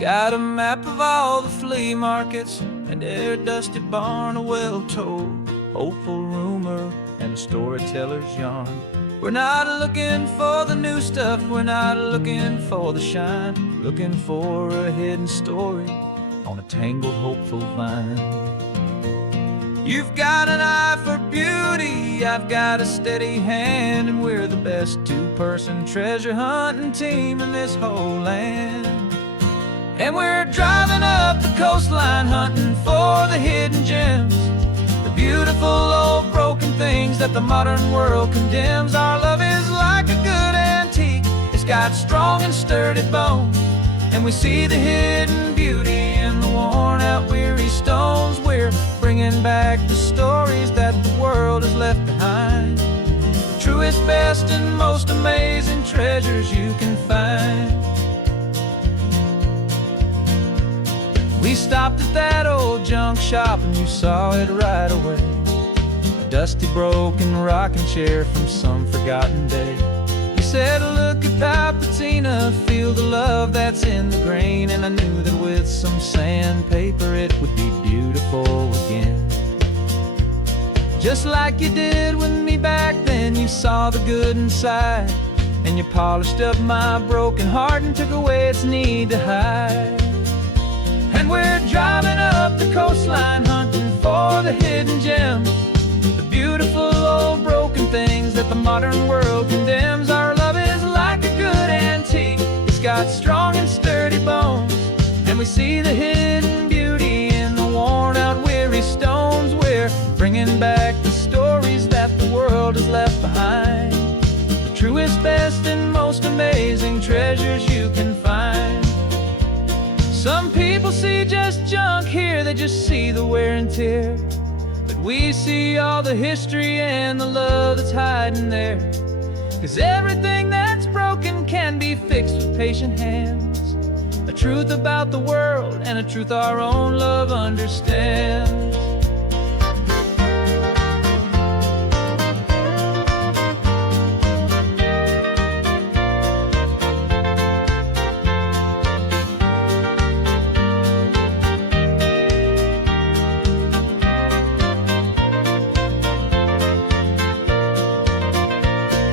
Got a map of all the flea markets and their dusty barn, a well-told, hopeful rumor and a storyteller's yarn. We're not looking for the new stuff, we're not looking for the shine, looking for a hidden story on a tangled, hopeful vine. You've got an eye for beauty, I've got a steady hand, and we're the best two-person treasure hunting team in this whole land. And we're driving up the coastline hunting for the hidden gems, the beautiful old broken things that the modern world condemns. Our love is like a good antique, it's got strong and sturdy bones, and we see the hidden beauty in the worn out weary stones. We're bringing back the stories that the world has left behind, the truest, best and most amazing treasures you can find. We stopped at that old junk shop and you saw it right away, a dusty broken rocking chair from some forgotten day. You said, look at that patina, feel the love that's in the grain, and I knew that with some sandpaper it would be beautiful again. Just like you did with me back then. You saw the good inside, and you polished up my broken heart and took away its need to hide. And we're driving up the coastline, hunting for the hidden gems, the beautiful old broken things that the modern world condemns. Our love is like a good antique. It's got strong and sturdy bones, and we see the hidden beauty in the worn out weary stones. We're bringing back the stories that the world has left behind, the truest, best, and most amazing treasures you can find. Some people see just junk here, they just see the wear and tear, but we see all the history and the love that's hiding there. 'Cause everything that's broken can be fixed with patient hands, a truth about the world and a truth our own love understands.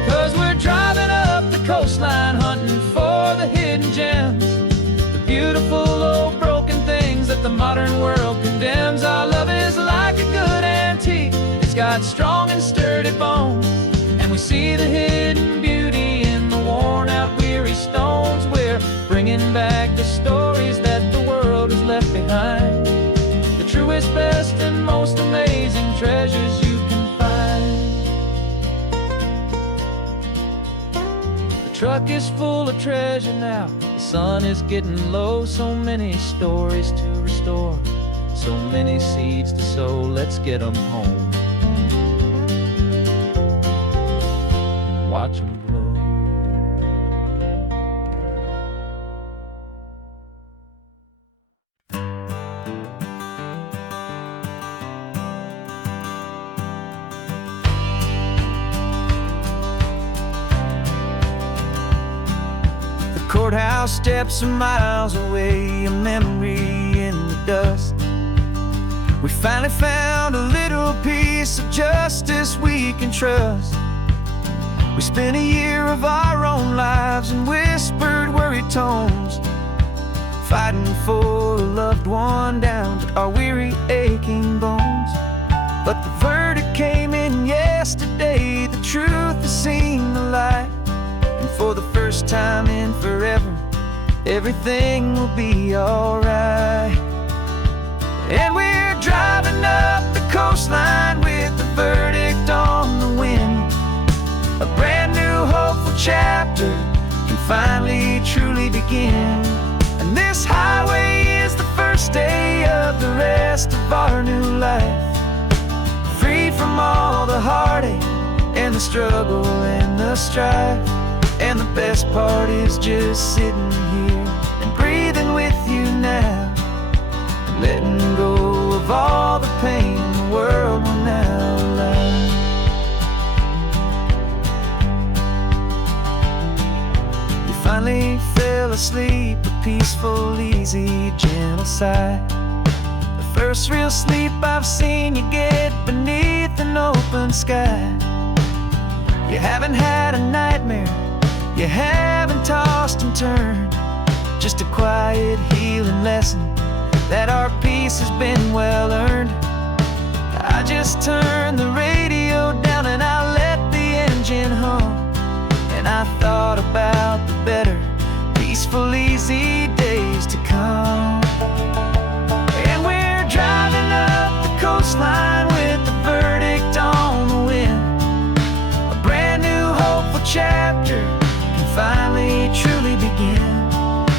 'Cause we're driving up the coastline, hunting for the hidden gems, the beautiful old broken things that the modern world condemns. Our love is like a good antique. It's got strong and sturdy bones, and we see the hidden beauty in the worn out weary stones. We're bringing back the stories that the world has left behind, the truest, best, and most amazing treasures you can find. The truck is full of treasure now, the sun is getting low. So many stories to restore, so many seeds to sow. Let's get them home, watch them grow. Courthouse steps are miles away, a memory in the dust. We finally found a little piece of justice we can trust. We spent a year of our own lives in whispered, worried tones, fighting for a loved one down to our weary, aching bones. But the verdict came in yesterday, the truth has seen the light. For the first time in forever, everything will be alright. And we're driving up the coastline with the verdict on the wind. A brand new hopeful chapter can finally truly begin. And this highway is the first day of the rest of our new life, free from all the heartache and the struggle and the strife. And the best part is just sitting here and breathing with you now, and letting go of all the pain the world will now allow. You finally fell asleep, a peaceful, easy, gentle sigh, the first real sleep I've seen you get beneath an open sky. You haven't had a nightmare, you haven't tossed and turned, just a quiet healing lesson that our peace has been well earned. I just turned the radio down and I let the engine hum, and I thought about the better, peaceful, easy days to come. And we're driving up the coastline with the verdict on the wind, a brand new hopeful chapter finally truly begin.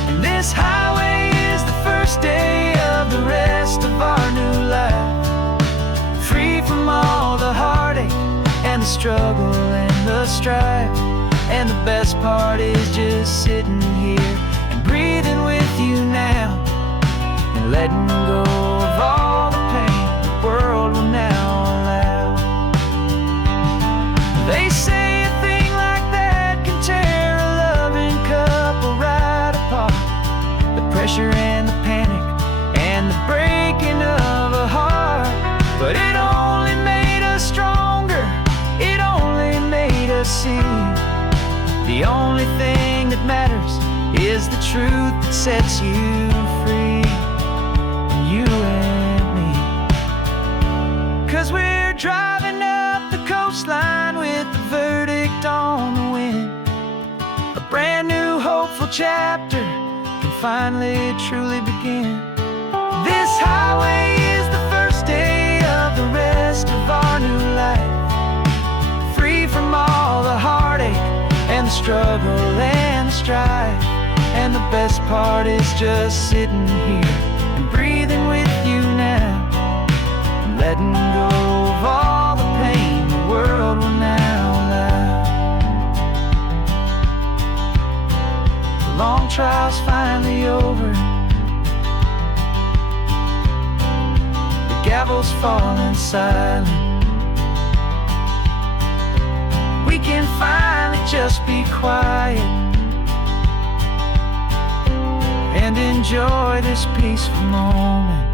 And this highway is the first day of the rest of our new life, free from all the heartache and the struggle and the strife. And the best part is just sitting here and breathing with you now, and letting go of all the pain the world will now allow. They say a thing like that can tear a loving couple right apart, the pressure and the panic and the breaking of a heart, but it only made us stronger. The only thing that matters is the truth that sets you free, you and me. 'Cause we're driving up the coastline with the verdict on the wind. A brand new hopeful chapter can finally truly begin. This highway is the first day of the rest of our new life, free from all the heartache and the struggle and the strife. And the best part is just sitting here and breathing with you now, and letting go of all the pain the world will now allow. The long trial's finally over, the gavel's falling silent. We can finally just be quiet and enjoy this peaceful moment.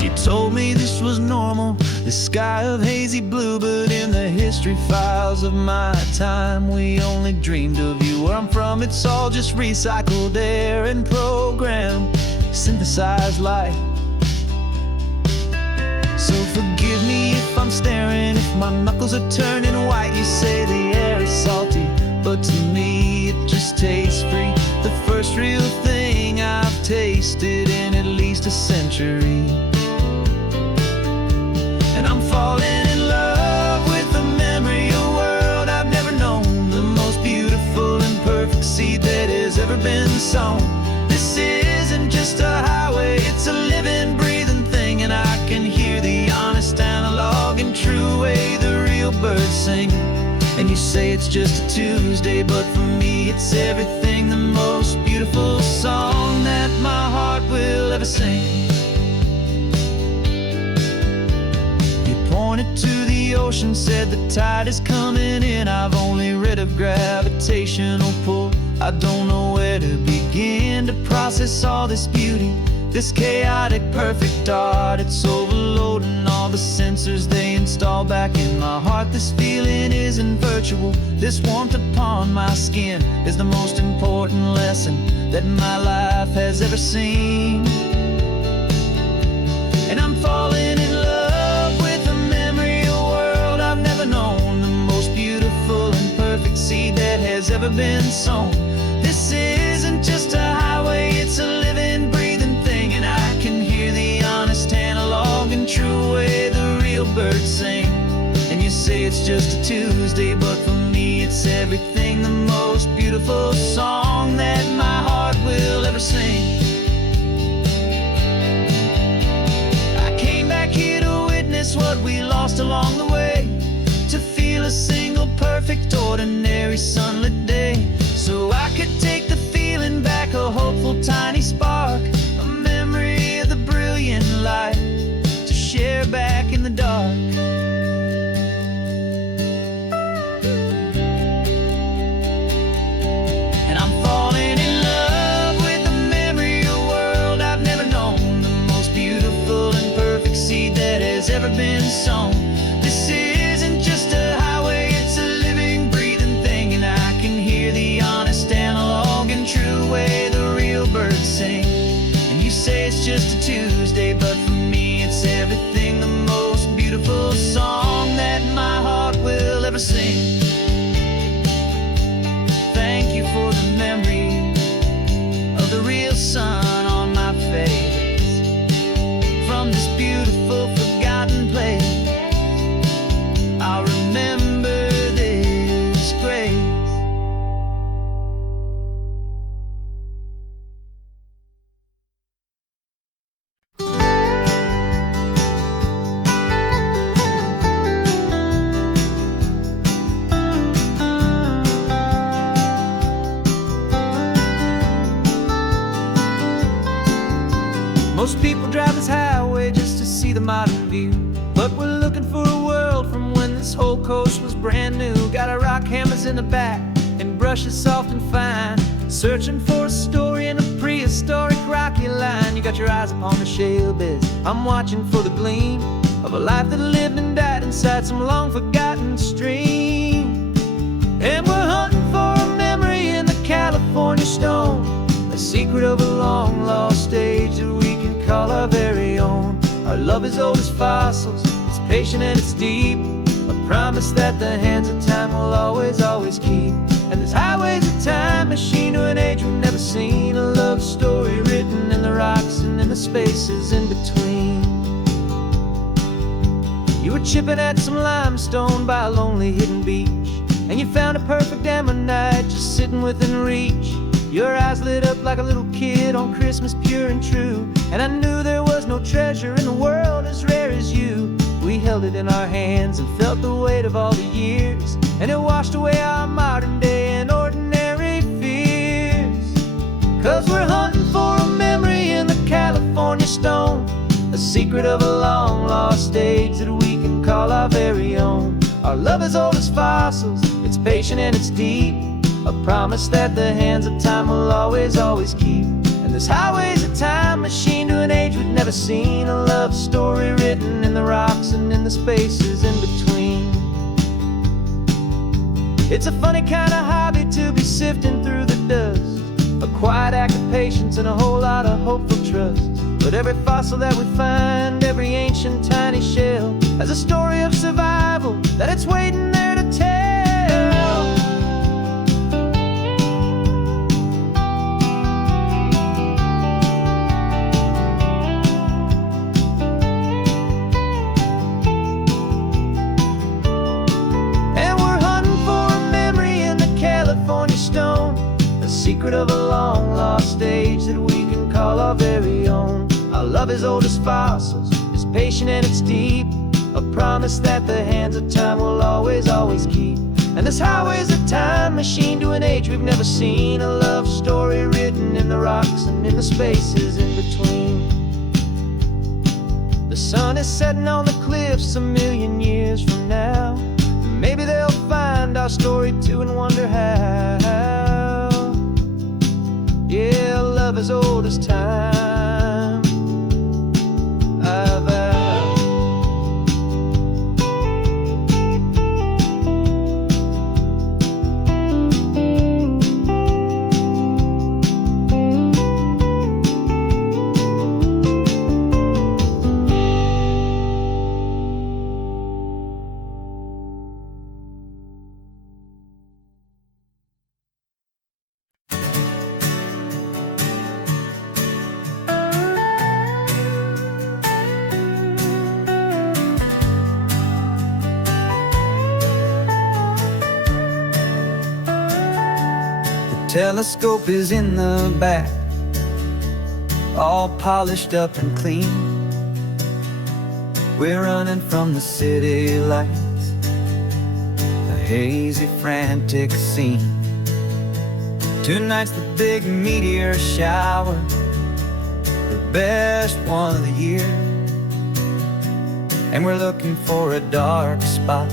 You told me this was normal, this sky of hazy blue, but in the history files of my time, we only dreamed of you. Where I'm from, it's all just recycled air and programmed, synthesized light. So forgive me if I'm staring, if my knuckles are turning white. You say the air is salty, but to me it just tastes free. The first real thing I've tasted in at least a century. And I'm falling in love with the memory of a world I've never known, the most beautiful and perfect seed that has ever been sown. This isn't just a highway, it's a living, breathing thing, and I can hear the honest analog and true way the real birds sing. And you say it's just a Tuesday, but for me it's everything, the most beautiful song that my heart will ever sing. Pointed to the ocean, said the tide is coming in. I've only read of gravitational pull, I don't know where to begin to process all this beauty, this chaotic perfect art. It's overloading all the sensors they install back in my heart. This feeling isn't virtual, this warmth upon my skin is the most important lesson that my life has ever seen. And I'm falling in love with the memory of a world I've never known, the most beautiful and perfect seed that has ever been sown. This isn't just a highway, it's a living, breathing thing, and I can hear the honest analog and true way the real birds sing. And you say it's just a Tuesday, but for me it's everything, the most beautiful song that my heart will ever sing. What we lost along the way, to feel a single perfect ordinary sunlit day, so I could take the feeling back, a hopeful tiny spark, a memory of the brilliant light to share back in the dark. And I'm falling in love with the memory of a world I've never known, the most beautiful and perfect seed that has ever been sown. This isn't just a highway, it's a living, breathing thing, and I can hear the honest analog and true way the real birds sing. And you say it's just a Tuesday, but for me it's everything, the most beautiful song that my heart will ever sing. Thank you for the memory of the real sun on my face, from this beautiful forgotten place. I'll remember this grace. Most people drive this highway just to see the modern view, but we're looking for a world from when the this whole coast was brand new. Got our rock hammers in the back and brushes soft and fine, searching for a story in a prehistoric rocky line. You got your eyes upon the shale beds, I'm watching for the gleam of a life that lived and died inside some long forgotten stream. And we're hunting for a memory in the California stone, a secret of a long lost age that we can call our very own. Our love is old as fossils, it's patient and it's deep, a promise that the hands of time will always, always keep. And this highway's a time machine to an age we've never seen, a love story written in the rocks and in the spaces in between. You were chipping at some limestone by a lonely hidden beach, and you found a perfect ammonite just sitting within reach. Your eyes lit up like a little kid on Christmas, pure and true, and I knew there was no treasure in the world as rare as you. We held it in our hands and felt the weight of all the years, and it washed away our modern day and ordinary fears. 'Cause we're hunting for a memory in the California stone, a secret of a long lost age that we can call our very own. Our love is old as fossils, it's patient and it's deep, a promise that the hands of time will always, always keep. And this highway's a time machine to an age we've never seen, a love story written in the rocks and in the spaces in between. It's a funny kind of hobby to be sifting through the dust, a quiet act of patience and a whole lot of hopeful trust. But every fossil that we find, every ancient tiny shell, has a story of survival that it's waiting there to tell. Secret of a long lost age that we can call our very own. Our love is old as fossils, it's patient and it's deep, a promise that the hands of time will always, always keep. And this highway's a time machine to an age we've never seen, a love story written in the rocks and in the spaces in between. The sun is setting on the cliffs a million years from now, maybe they'll find our story too and wonder how. Yeah, love is old as time, I vow. Telescope is in the back, all polished up and clean. We're running from the city lights, a hazy, frantic scene. Tonight's the big meteor shower, the best one of the year. And we're looking for a dark spot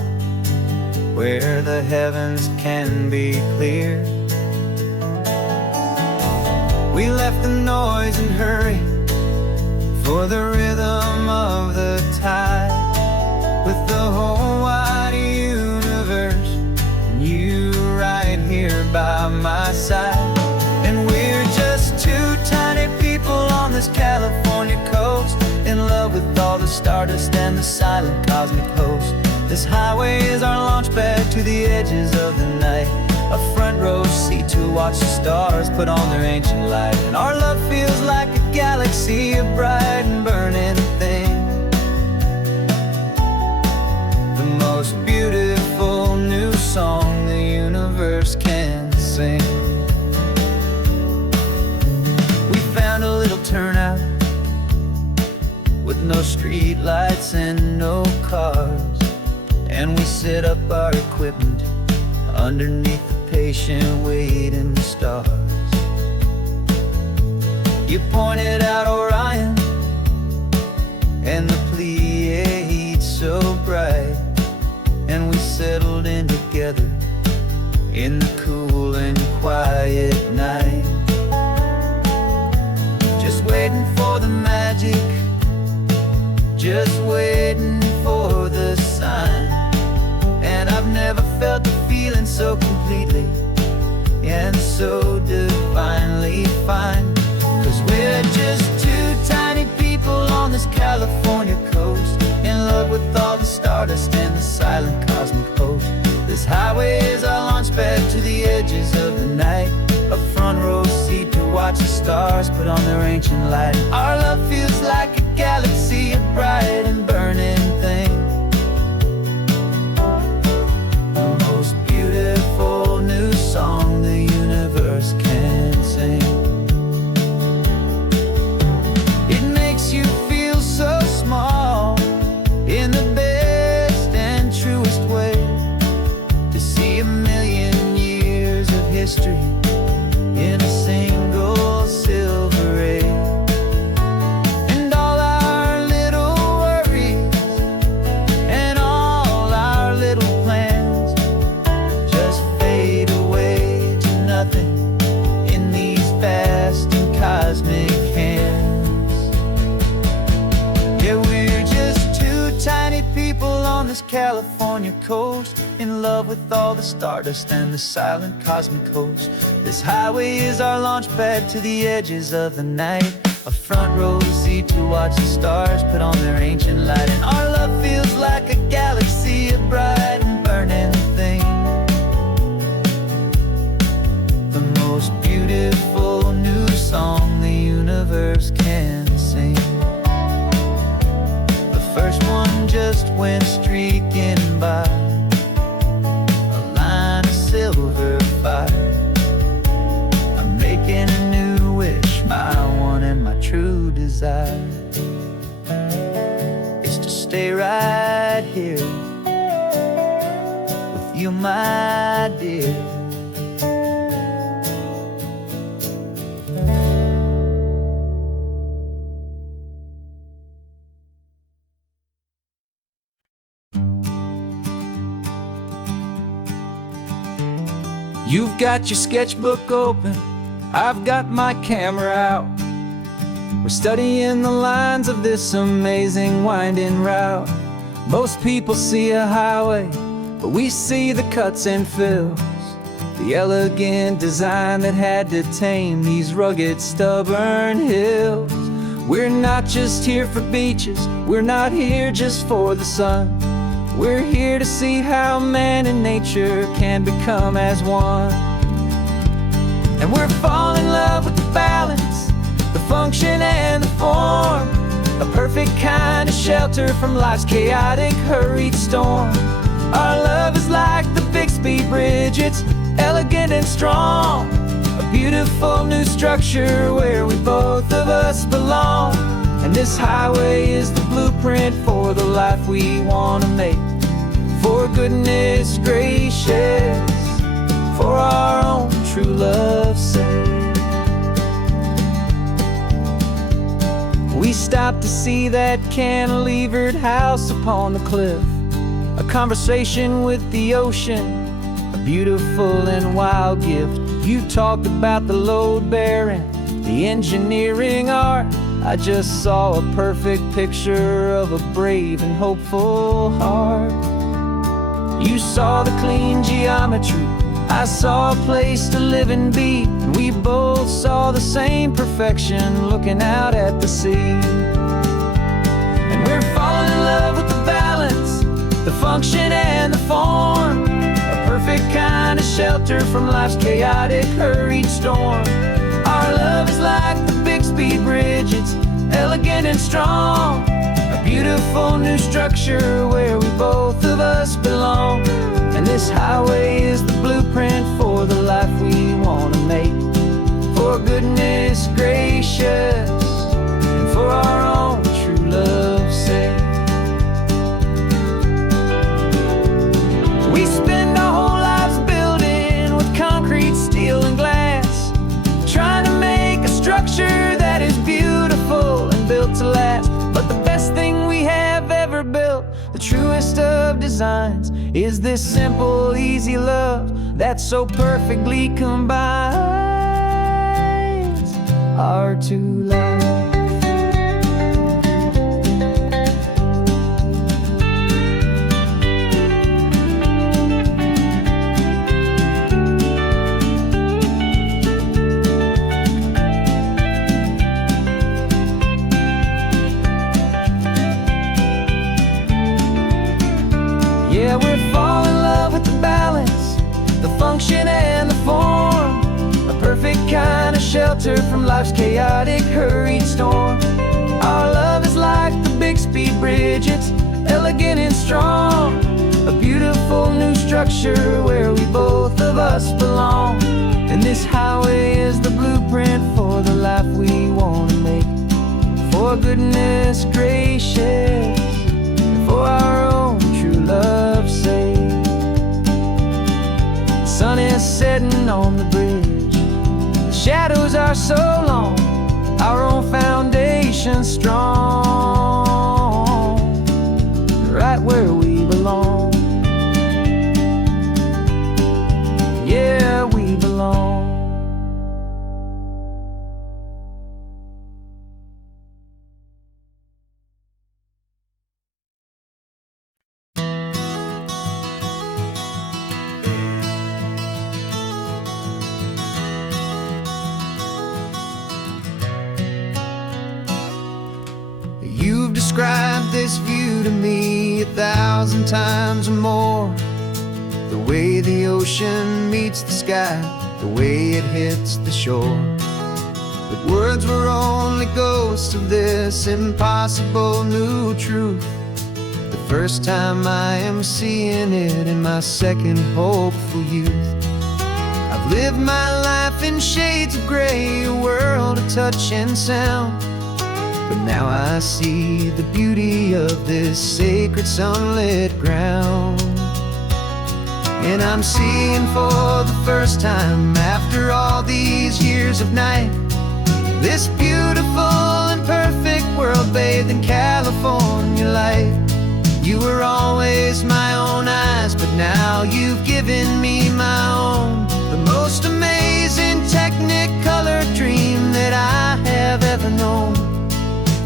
where the heavens can be clear. We left the noise and hurry for the rhythm of the tide, with the whole wide universe and you right here by my side. And we're just two tiny people on this California coast, in love with all the stardust and the silent cosmic host. This highway is our launch pad to the edges of the night, a front row seat to watch the stars put on their ancient light. And our love feels like a galaxy, a bright and burning thing, the most beautiful new song the universe can sing. We found a little turnout with no street lights and no cars, and we set up our equipment underneath the patient waiting stars. You pointed out Orion and the Pleiades so bright, and in the cool and quiet night. Just waiting for the magic, just waiting for the sign. And I've never felt the feeling so completely and so divinely fine. 'Cause we're just two tiny people on this California coast, in love with all the stardust and the silent cosmic host. This highway is our launch pad to the edges of the night, a front row seat to watch the stars put on their ancient light. Our love feels like a galaxy, a bright and burning thing, the most beautiful new song the universe can sing. It makes you feel so small in the best and truest way, to see a million years of history in a single silver ray. And all our little worries and all our little plans just fade away to nothing in these vast and cosmic hands. Yeah, we're just two tiny people on this California coast, in love with all the stardust and the silent cosmic host. This highway is our launch pad to the edges of the night, a front row seat to watch the stars put on their ancient light. And our love feels like a galaxy, a bright and burning thing, the most beautiful new song the universe can sing. The first one just went streaking by, a line of silver fire. I'm making a new wish, my one and my true desire is to stay right here with you, my dear. You've got your sketchbook open, I've got my camera out. We're studying the lines of this amazing winding route. Most people see a highway, but we see the cuts and fills, the elegant design that had to tame these rugged, stubborn hills. We're not just here for beaches, we're not here just for the sun. We're here to see how man and nature can become as one. And we're falling in love with the balance, the function and the form, a perfect kind of shelter from life's chaotic, hurried storm. Our love is like the Bixby Bridge, it's elegant and strong, a beautiful new structure where we both of us belong. And this highway is the blueprint for the life we want to make. For goodness gracious, for our own true love's sake. We stopped to see that cantilevered house upon the cliff, a conversation with the ocean, a beautiful and wild gift. You talked about the load bearing, the engineering art. I just saw a perfect picture of a brave and hopeful heart. You saw the clean geometry, I saw a place to live and be, and we both saw the same perfection looking out at the sea. And we're falling in love with the balance, the function and the form, a perfect kind of shelter from life's chaotic, hurried storm. Our love is like the Bixby Bridge, it's elegant and strong, a beautiful new structure where we both of us belong. And this highway is the blueprint for the life we want to make. For goodness gracious, and for our own true love's sake. We spend our whole lives building with concrete, steel and glass, trying to make a structure that is beautiful and built to last. But the best thing we have ever built, the truest of designs, is this simple, easy love, that so perfectly combines our two lives. Yeah, we're falling in love with the balance, the function and the form, a perfect kind of shelter from life's chaotic, hurried storm. Our love is like the Bixby Bridge, it's elegant and strong, a beautiful new structure where we both of us belong. And this highway is the blueprint for the life we want to make. For goodness gracious, and for our own true love's sake. The sun is setting on the bridge, the shadows are so long, our own foundation strong, right where we belong. Yeah, we belong. You've described this view to me 1,000 times or more. The way the ocean meets the sky, the way it hits the shore. But words were only ghosts of this impossible new truth. The first time I am seeing it in my second hopeful youth. I've lived my life in shades of gray, a world of touch and sound. But now I see the beauty of this sacred sunlit ground. And I'm seeing for the first time, after all these years of night, this beautiful and perfect world bathed in California light. You were always my own eyes, but now you've given me my own. The most amazing technicolor dream that I have ever known.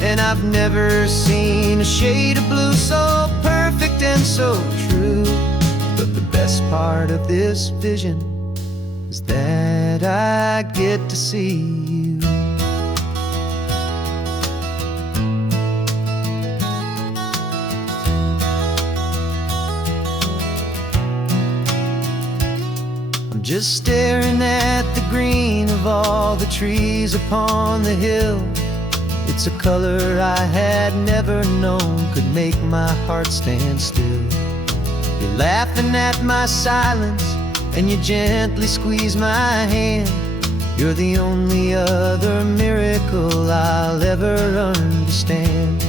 And I've never seen a shade of blue so perfect and so true. But the best part of this vision is that I get to see you. I'm just staring at the green of all the trees upon the hill. It's a color I had never known could make my heart stand still. You're laughing at my silence, and you gently squeeze my hand. You're the only other miracle I'll ever understand.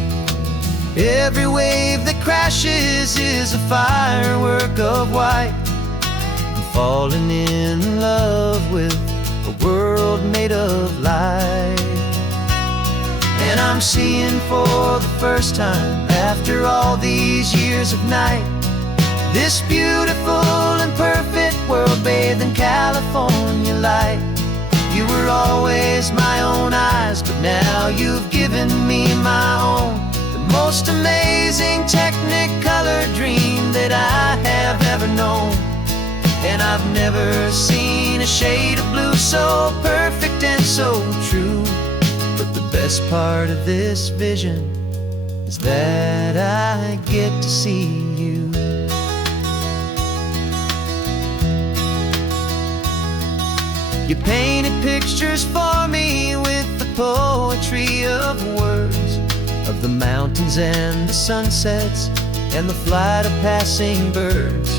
Every wave that crashes is a firework of white. I'm falling in love with a world made of light. And I'm seeing for the first time, after all these years of night, this beautiful and perfect world bathed in California light. You were always my own eyes, but now you've given me my own. The most amazing technicolor dream that I have ever known. And I've never seen a shade of blue so perfect and so true. But the best part of this vision is that I get to see you. You painted pictures for me with the poetry of words, of the mountains and the sunsets and the flight of passing birds.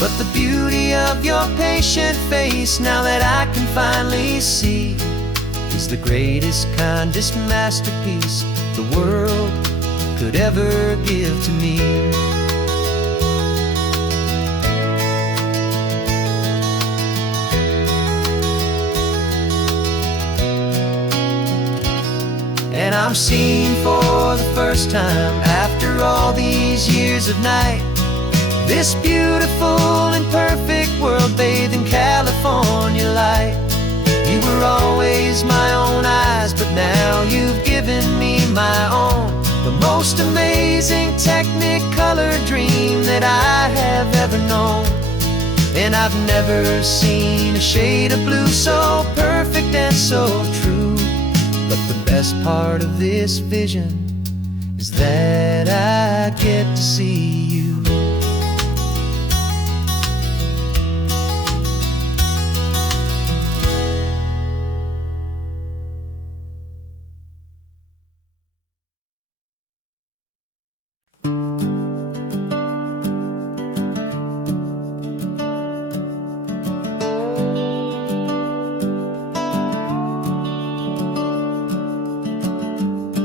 But the beauty of your patient face, now that I can finally see, is the greatest, kindest masterpiece the world could ever give to me. And I'm seeing for the first time, after all these years of night, this beautiful and perfect world bathed in California light. You were always my own eyes, but now you've given me my own. The most amazing Technicolor dream that I have ever known. And I've never seen a shade of blue so perfect and so true. But the best part of this vision is that I get to see you.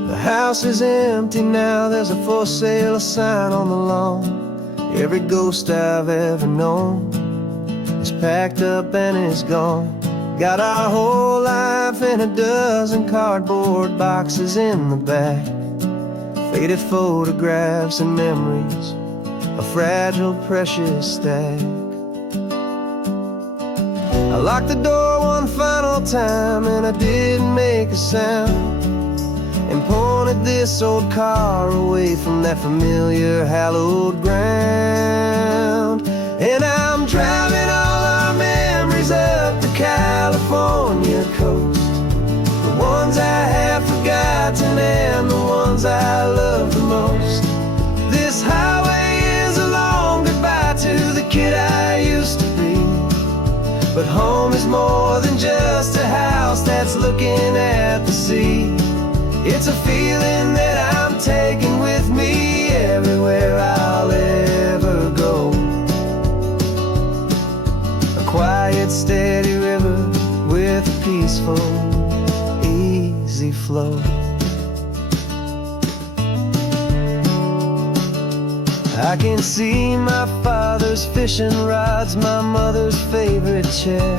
The house is empty now, there's a for sale sign on the lawn. Every ghost I've ever known is packed up and is gone. Got our whole life in a dozen cardboard boxes in the back. Faded photographs and memories, a fragile, precious stack. I locked the door one final time and I didn't make a sound, and pointed this old car away from that familiar hallowed ground. And I'm driving all our memories up the California coast, the ones I have forgotten and the ones I love the most. This highway is a long goodbye to the kid I used to be, but home is more than just a house that's looking at the sea. It's a feeling that I'm taking with me everywhere I'll ever go. A quiet, steady river with a peaceful, easy flow. I can see my father's fishing rods, my mother's favorite chair,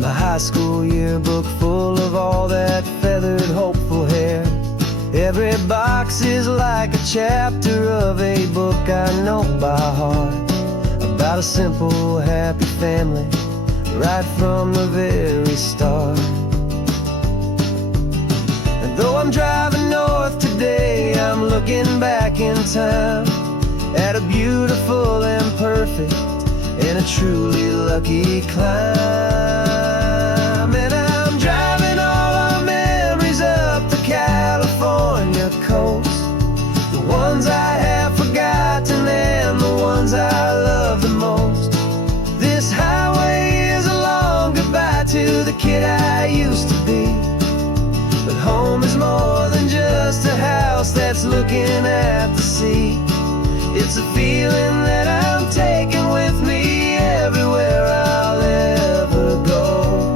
my high school yearbook full of all that feathered, hopeful hair. Every box is like a chapter of a book I know by heart, about a simple, happy family right from the very start. And though I'm driving north today, I'm looking back in time at a beautiful and perfect and a truly lucky climb. And I'm driving all our memories up the California coast, the ones I have forgotten and the ones I love the most. This highway is a long goodbye to the kid I used to be, but home is more than just a house that's looking at the sea. It's a feeling that I'm taking with me everywhere I'll ever go.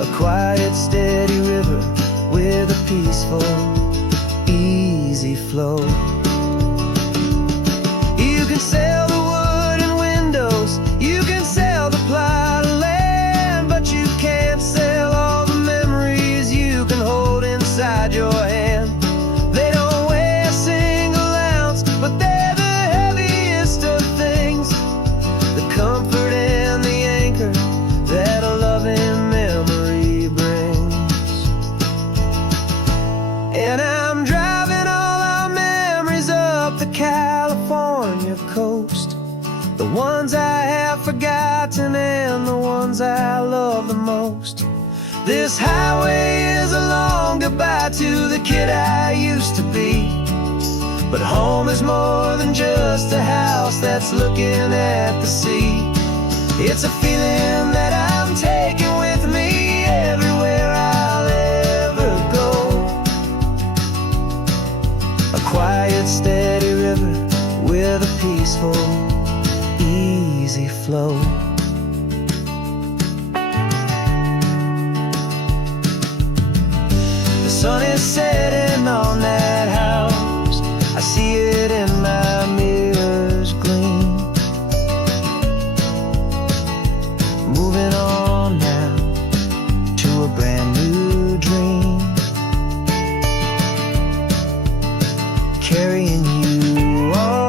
A quiet, steady river with a peaceful, easy flow. You can sell the wood and windows, you can sell the plot of land, but you can't sell all the memories you can hold inside your hand. They don't weigh a single ounce, but they're the heaviest of things, the comfort and the anchor that a loving memory brings. And I'm driving all our memories up the California coast, the ones I have forgotten and the ones I love the most. This highway is a long goodbye to the kid I used to be, but home is more than just a house that's looking at the sea. It's a feeling that I'm taking with me everywhere I'll ever go. A quiet, steady river with a peaceful, easy flow. The sun is setting on that house, I see it in my mirror's gleam. Moving on now to a brand new dream, carrying you on.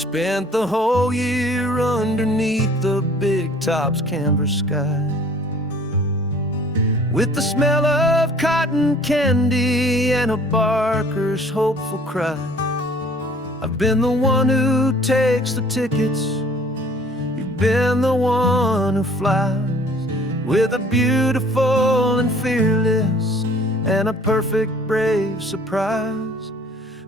Spent the whole year underneath the big top's canvas sky, with the smell of cotton candy and a barker's hopeful cry. I've been the one who takes the tickets, you've been the one who flies, with a beautiful and fearless and a perfect brave surprise.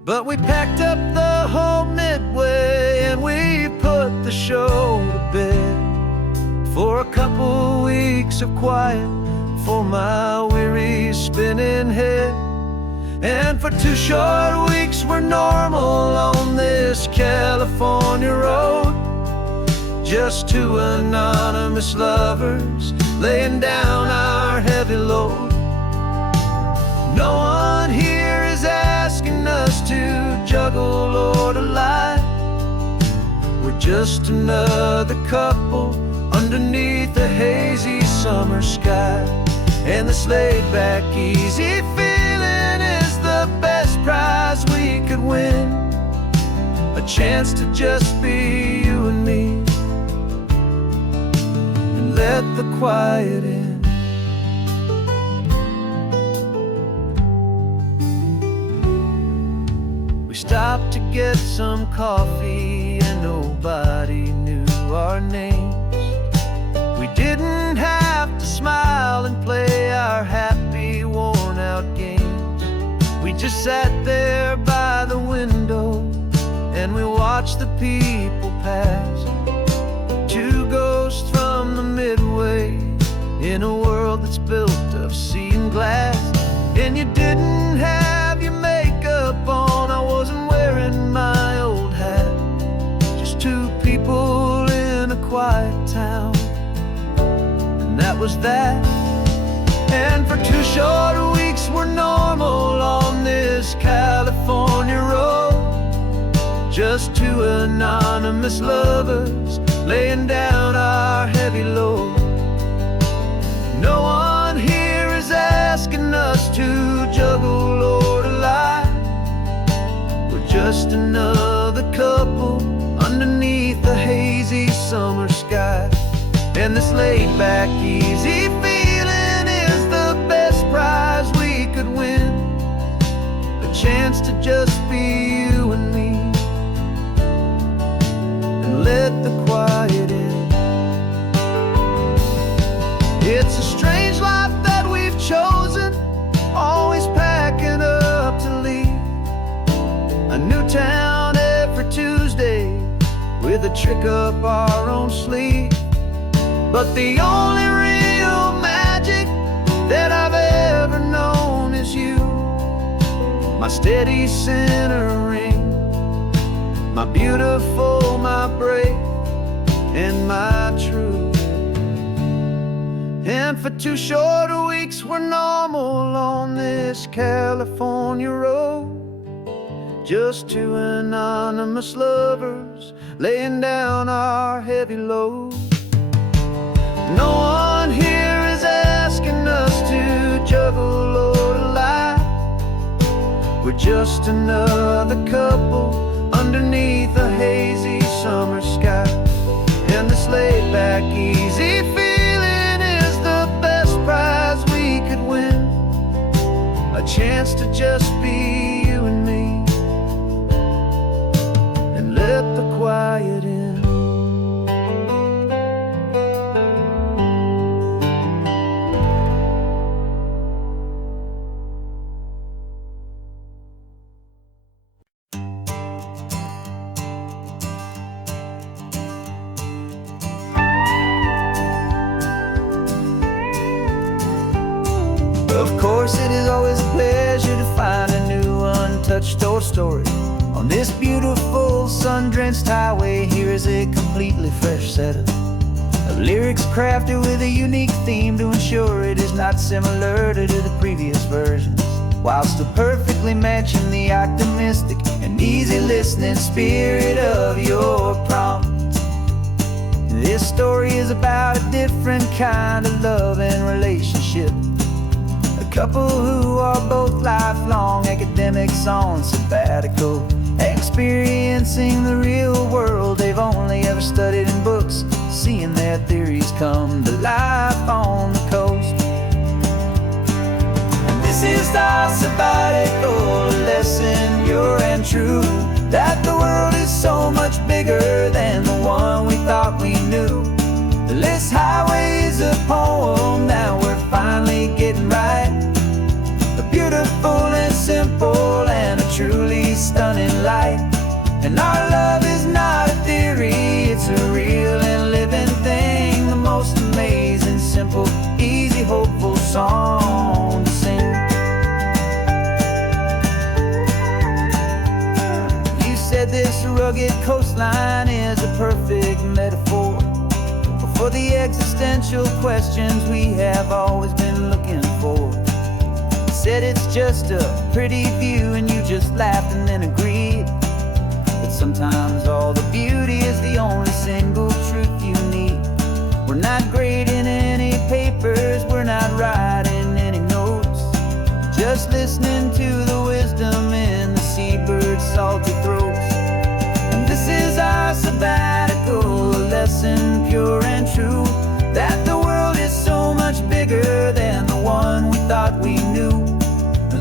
But we packed up the whole Midway and we put the show to bed, for a couple weeks of quiet for my weary spinning head. And for 2 short weeks we're normal on this California road, just 2 anonymous lovers laying down our heavy load. No one here is asking us to juggle or to lie. We're just another couple underneath a hazy summer sky. And this laid-back, easy feeling is the best prize we could win, a chance to just be you and me, and let the quiet in. We stopped to get some coffee and nobody knew our names. We didn't have to smile and play our happy, worn-out games. We just sat there by the window and we watched the people pass, 2 ghosts from the Midway in a world that's built of sea and glass. And you didn't have your makeup on, I wasn't wearing my old hat, just 2 people in a quiet town, and that was that. And for 2 short weeks we're normal on this California road, just 2 anonymous lovers laying down our heavy load. No one here is asking us to juggle or to lie. We're just another couple underneath the hazy summer sky. And this laid-back, easy feeling is the best prize we could win, a chance to just be you and me, and let the quiet in. It's a strange life that we've chosen, always packing up to leave a new town every Tuesday with a trick up our own sleeve. But the only real magic that I've ever known is you, my steady centering, my beautiful, my brave, and my true. And for 2 short weeks we're normal on this California road, just 2 anonymous lovers laying down our heavy load. No one here is asking us to juggle or to lie. We're just another couple underneath a hazy summer sky. And this laid-back, easy feeling is the best prize we could win, a chance to just be you and me, and let the quiet in. Of course, it is always a pleasure to find a new untouched old story on this beautiful sun-drenched highway. Here is a completely fresh set of lyrics crafted with a unique theme to ensure it is not similar to the previous versions, while still perfectly matching the optimistic and easy listening spirit of your prompt. This story is about a different kind of love and relationship, a couple who are both lifelong academics on sabbatical, experiencing the real world they've only ever studied in books, seeing their theories come to life on the coast. And this is our sabbatical lesson, pure and true, that the world is so much bigger than the one we thought we knew. This highway is a poem that we're finally getting right, a beautiful and simple and a truly stunning light. And our love is not a theory, it's a real and living thing, the most amazing, simple, easy, hopeful song to sing. You said this rugged coastline is a perfect metaphor for the existential questions we have always been looking for. Said it's just a pretty view and you just laughed and then agreed. But sometimes all the beauty is the only single truth you need. We're not grading any papers, we're not writing any notes, just listening to the wisdom in the seabird's salty throats. And this is our sabbatical lesson, pure and true, that the world is so much bigger than the one we thought we knew.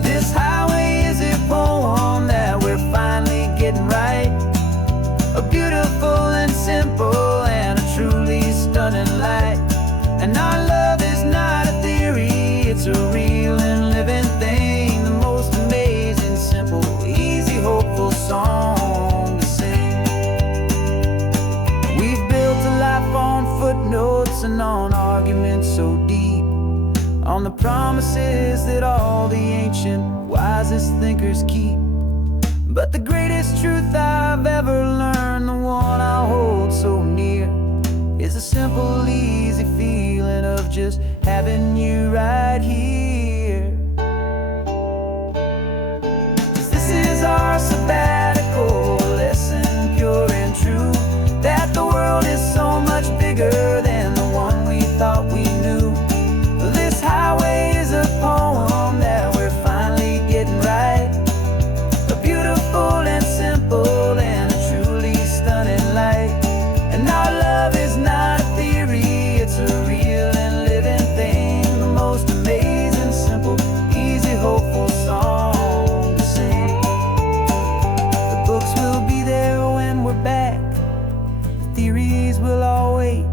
This highway is a poem that we're finally getting right, a beautiful and simple and a truly stunning light. And our love is not a theory, it's a real and living thing, the most amazing, simple, easy, hopeful song to sing. We've built a life on footnotes and on arguments so deep, on the promises that all the ancient, wisest thinkers keep. But the greatest truth I've ever learned, the one I hold so near, is a simple, easy feeling of just having you right here. 'Cause this is our sabbatical lesson, pure and true, that the world is so much bigger than the one we thought we knew. This highway is a poem that we're finally getting right, a beautiful and simple and a truly stunning light. And our love is not a theory, it's a real and living thing, the most amazing, simple, easy, hopeful song to sing. The books will be there when we're back, the theories will all wait.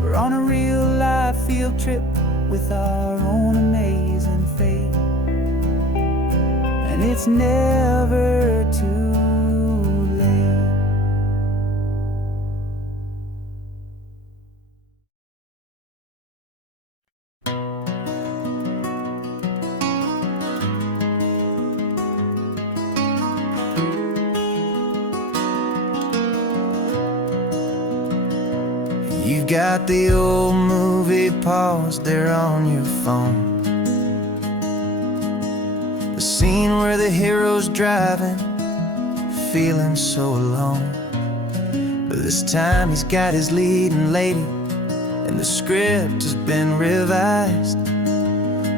We're on a real life field trip with our own amazing fate, and it's never too late. You've got the old movie paused there on your phone, the scene where the hero's driving, feeling so alone. But this time he's got his leading lady, and the script has been revised.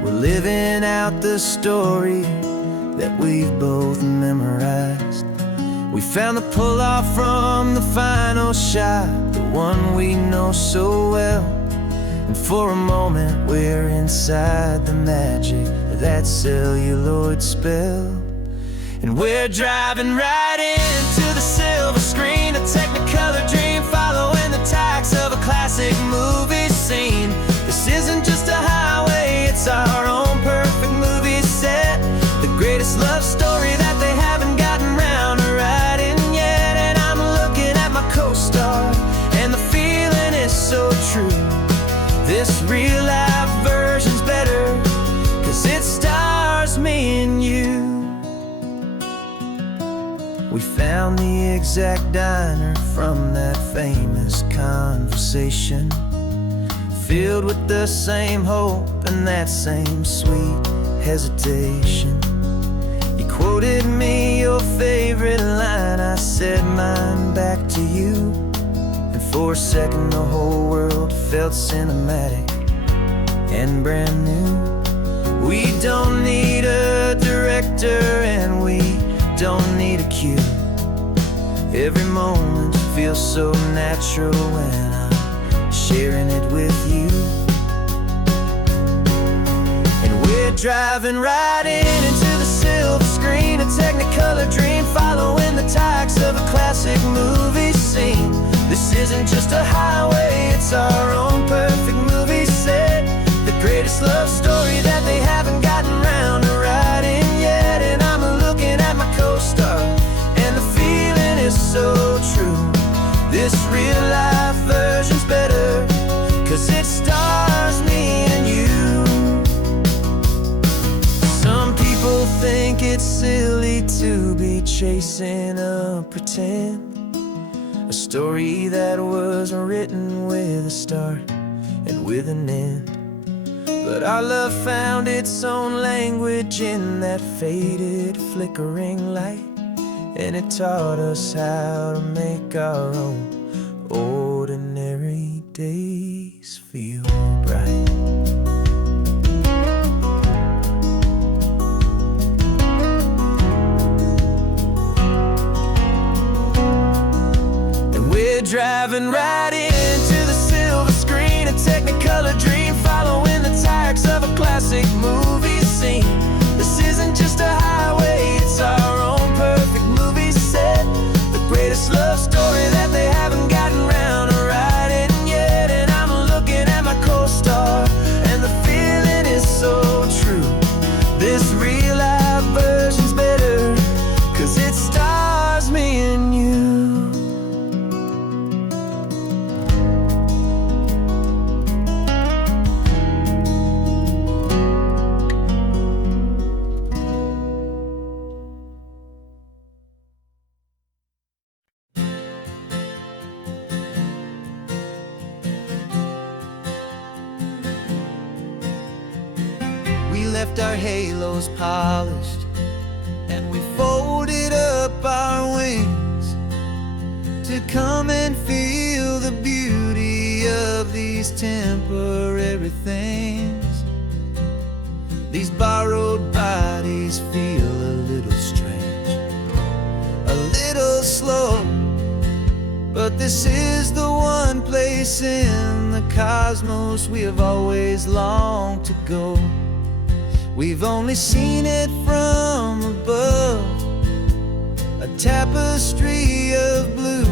We're living out the story that we've both memorized. We found the pull-off from the final shot, the one we know so well. And for a moment we're inside the magic of that celluloid spell. And we're driving right into the silver screen, a Technicolor dream, following the tacks of a classic movie scene. This isn't just a highway, it's our own perfect movie set, the greatest love story that they haven't gotten round to writing yet. And I'm looking at my co-star, and the feeling is so true. This real life version's better, 'cause it stars me and you. We found the exact diner from that famous conversation, filled with the same hope and that same sweet hesitation. You quoted me your favorite line, I said mine back to you. And for a second the whole world felt cinematic and brand new. We don't need a director and we don't need a cue. Every moment feels so natural when I'm sharing it with you. And we're driving right into the silver screen, a technicolor dream, following the tacks of a classic movie scene. This isn't just a highway, it's our own perfect movie set, the greatest love story that they haven't gotten round to writing yet. And I'm looking at my co-star, and the feeling is so true. This real life version's better, 'cause it stars me and you. Some people think it's silly to be chasing a pretend, a story that was written with a start and with an end. But our love found its own language in that faded, flickering light, and it taught us how to make our own ordinary days feel bright. And we're driving right into the silver screen, a technicolor dream, following the tacks of a classic movie scene. This isn't just a highway, it's our own perfect movie set, the greatest love story that they haven't gotten round to writing yet. And I'm looking at my co-star, and the feeling is so true. This real life version's better, 'cause it stars me and you. We left our halos polished, and we folded up our wings to come and feel the beauty of these temporary things. These borrowed bodies feel a little strange, a little slow, but this is the one place in the cosmos we have always longed to go. We've only seen it from above, a tapestry of blue,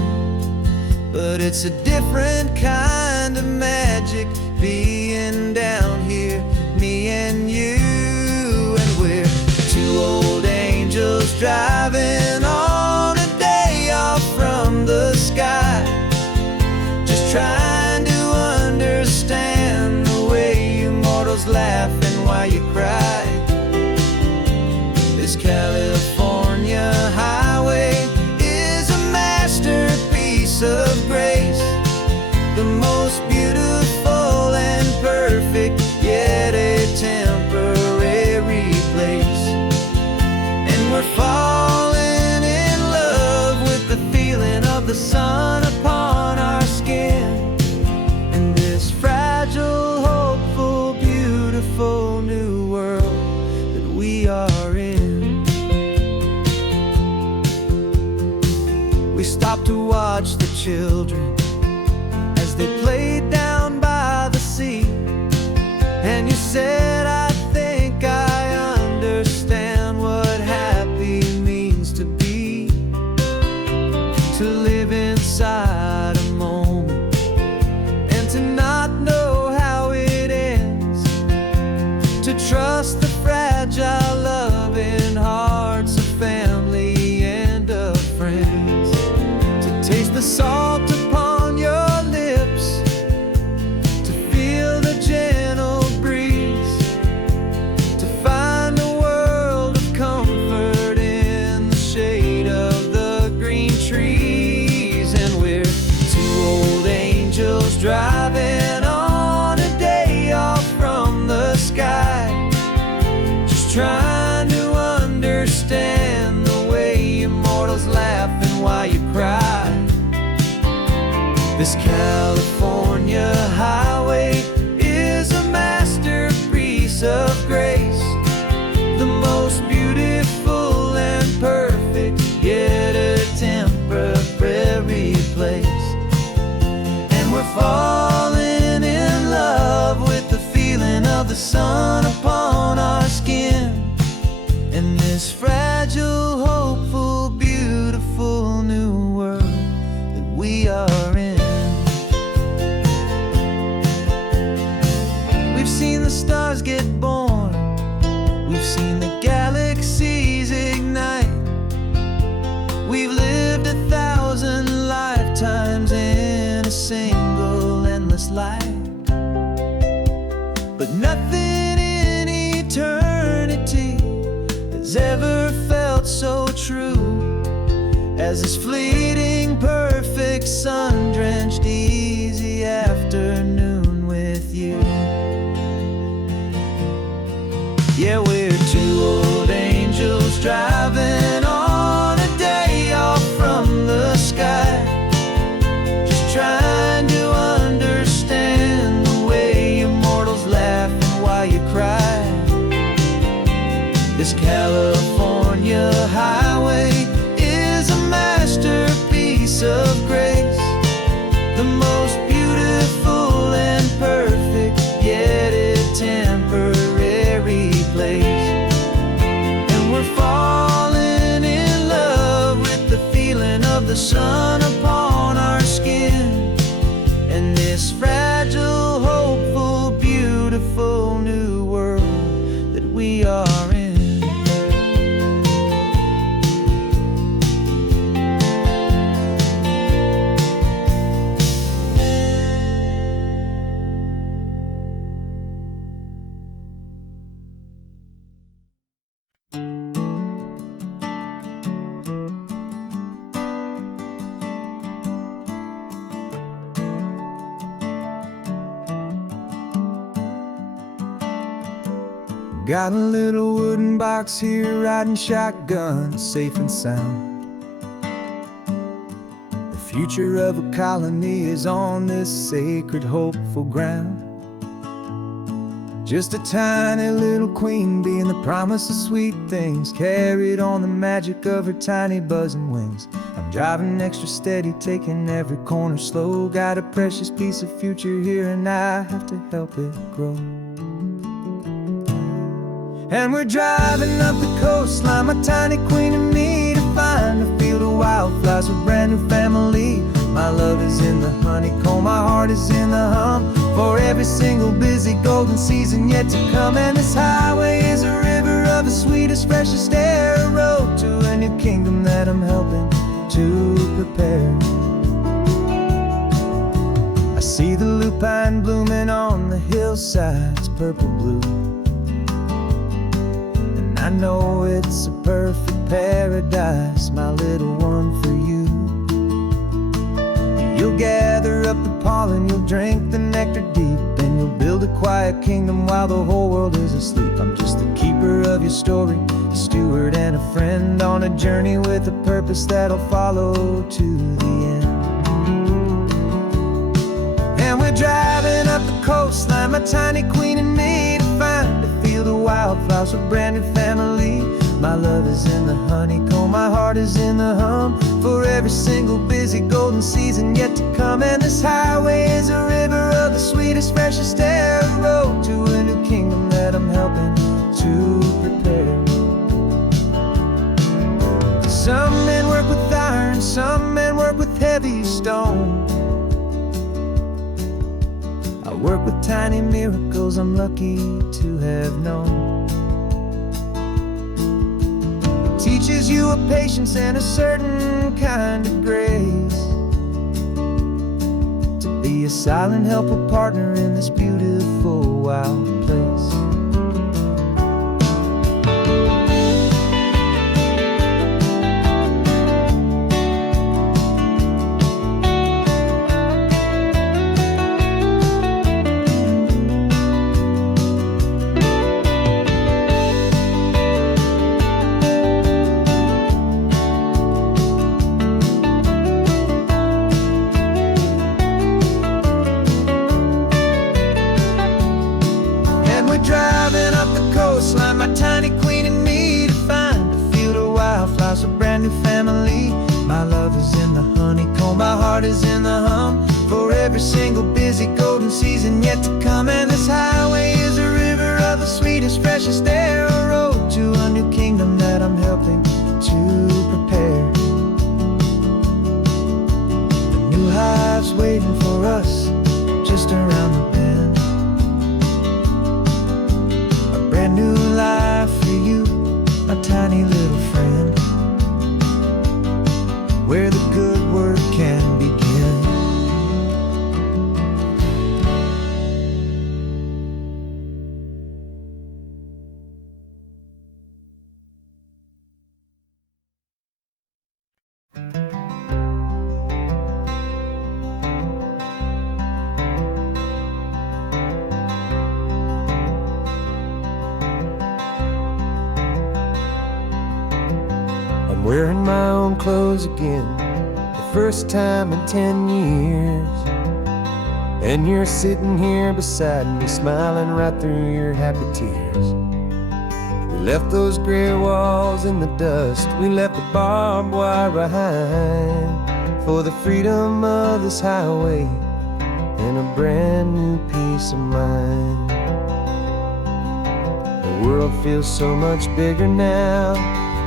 but it's a different kind of magic being down here, me and you. And we're two old angels driving on a day off from the sky, just trying to understand the way you mortals laugh and why you cry. This California highway is a masterpiece of grace, the most beautiful and perfect, yet a temporary place. And we're falling in love with the feeling of the sun upon our skin, and this fragile, hopeful, beautiful new world that we are in. We stopped to watch the children as they played down by the sea, and you said, I think I understand what happy means to be, to live inside a moment and to not know how it ends, to trust the fragile loving hearts of family and of friends, to taste the salt upon your lips, to feel the gentle breeze, to find a world of comfort in the shade of the green trees. And we're two old angels driving on a day off from the sky, just trying to understand the way you mortals laugh and why you cry. This California highway is a masterpiece of grace, the most beautiful and perfect, yet a temporary we've seen the stars get born, we've seen the galaxies ignite. We've lived 1,000 lifetimes in a single endless life. But nothing in eternity has ever felt so true as this fleeting, perfect, sun-drenched, easy afternoon with you. Yeah, we're two old angels driving on a day off from the sky, just trying to understand the way you mortals laugh and why you cry. This California highway is a masterpiece of grace, the most beautiful and perfect, yet a temporary place. And we're falling in love with the feeling of the sun upon our skin, and this fragile, hopeful, beautiful new world that we are in. Got a little wooden box here, riding shotgun, safe and sound. The future of a colony is on this sacred, hopeful ground. Just a tiny little queen bee and the promise of sweet things, carried on the magic of her tiny buzzing wings. I'm driving extra steady, taking every corner slow. Got a precious piece of future here and I have to help it grow. And we're driving up the coastline, my tiny queen and me, to find a field of wildflowers with brand new family. My love is in the honeycomb, my heart is in the hum, for every single busy golden season yet to come. And this highway is a river of the sweetest, freshest air, a road to a new kingdom that I'm helping to prepare. I see the lupine blooming on the hillsides, purple blue, I know it's a perfect paradise, my little one, for you. You'll gather up the pollen, you'll drink the nectar deep, and you'll build a quiet kingdom while the whole world is asleep. I'm just the keeper of your story, a steward and a friend, on a journey with a purpose that'll follow to the end. And we're driving up the coastline, my tiny queen and me, to find a field of wildflowers with brand new family. My love is in the honeycomb, my heart is in the hum, for every single busy golden season yet to come. And this highway is a river of the sweetest, freshest air, a road to a new kingdom that I'm helping to prepare. Some men work with iron, some men work with heavy stone. I work with tiny miracles I'm lucky to have known. It teaches you a patience and a certain kind of grace, to be a silent, helpful partner in this beautiful, wild place. Driving up the coastline, my tiny queen and me, to find a field of wildflowers, a brand new family. My love is in the honeycomb, my heart is in the hum, for every single busy golden season yet to come. And this highway is a river of the sweetest, freshest air, a road to a new kingdom that I'm helping to prepare. The new hive's waiting for us just around the bend. I'm wearing my own clothes again, the first time in 10 years. And you're sitting here beside me, smiling right through your happy tears. We left those gray walls in the dust, we left the barbed wire behind, for the freedom of this highway and a brand new peace of mind. The world feels so much bigger now,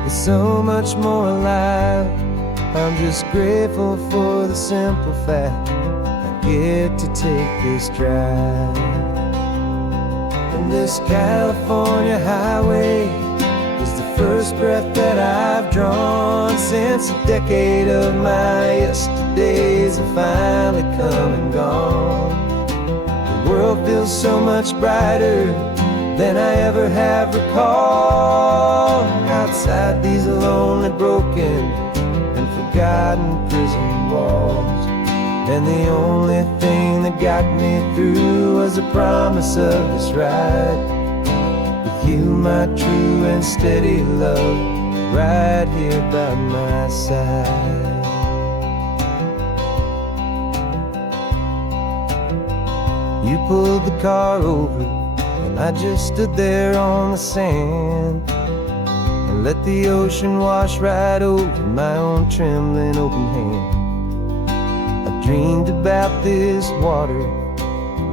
it's so much more alive. I'm just grateful for the simple fact I get to take this drive. And this California highway is the first breath that I've drawn since a decade of my yesterdays have finally come and gone. The world feels so much brighter than I ever have recalled. Outside these lonely, broken, and forgotten prison walls. And the only thing that got me through was the promise of this ride with you, my true and steady love, right here by my side. You pulled the car over and I just stood there on the sand and let the ocean wash right over my own trembling open hand. I dreamed about this water,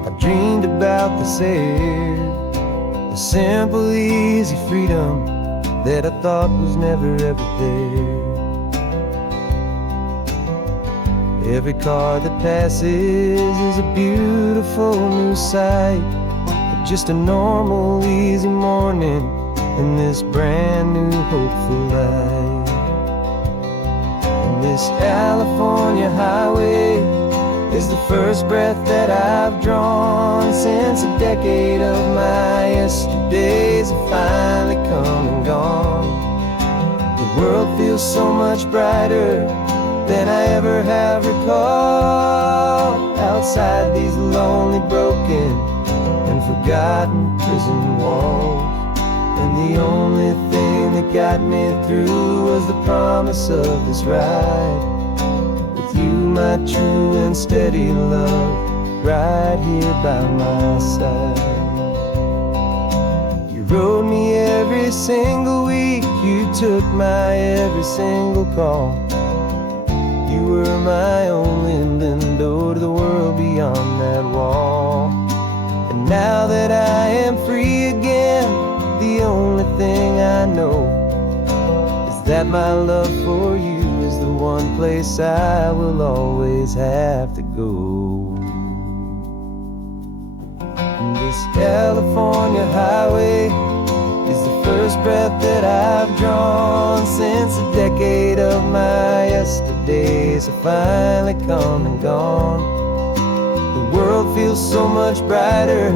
I dreamed about this air, the simple easy freedom that I thought was never ever there. Every car that passes is a beautiful new sight, just a normal easy morning in this brand new hopeful life. And this California highway is the first breath that I've drawn since a decade of my yesterdays have finally come and gone. The world feels so much brighter than I ever have recalled. Outside these lonely, broken, and forgotten prison walls. And the only thing that got me through was the promise of this ride with you, my true and steady love, right here by my side. You rode me every single week, you took my every single call. You were my only window to the world beyond that wall. And now that I am free again, the only thing I know is that my love for you is the one place I will always have to go. And this California highway is the first breath that I've drawn since a decade of my yesterdays have finally come and gone. The world feels so much brighter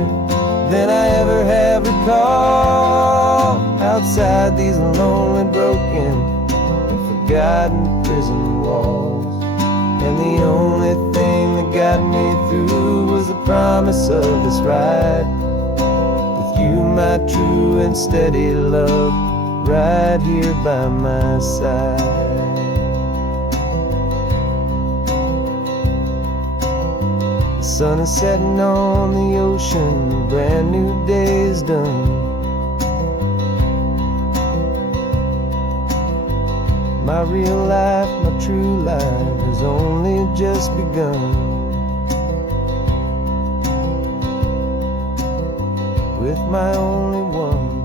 than I ever have recalled. Outside these lonely, broken, and forgotten prison walls. And the only thing that got me through was the promise of this ride with you, my true and steady love, right here by my side. The sun is setting on the ocean, a brand new day is done. My real life, my true life has only just begun. With my only one.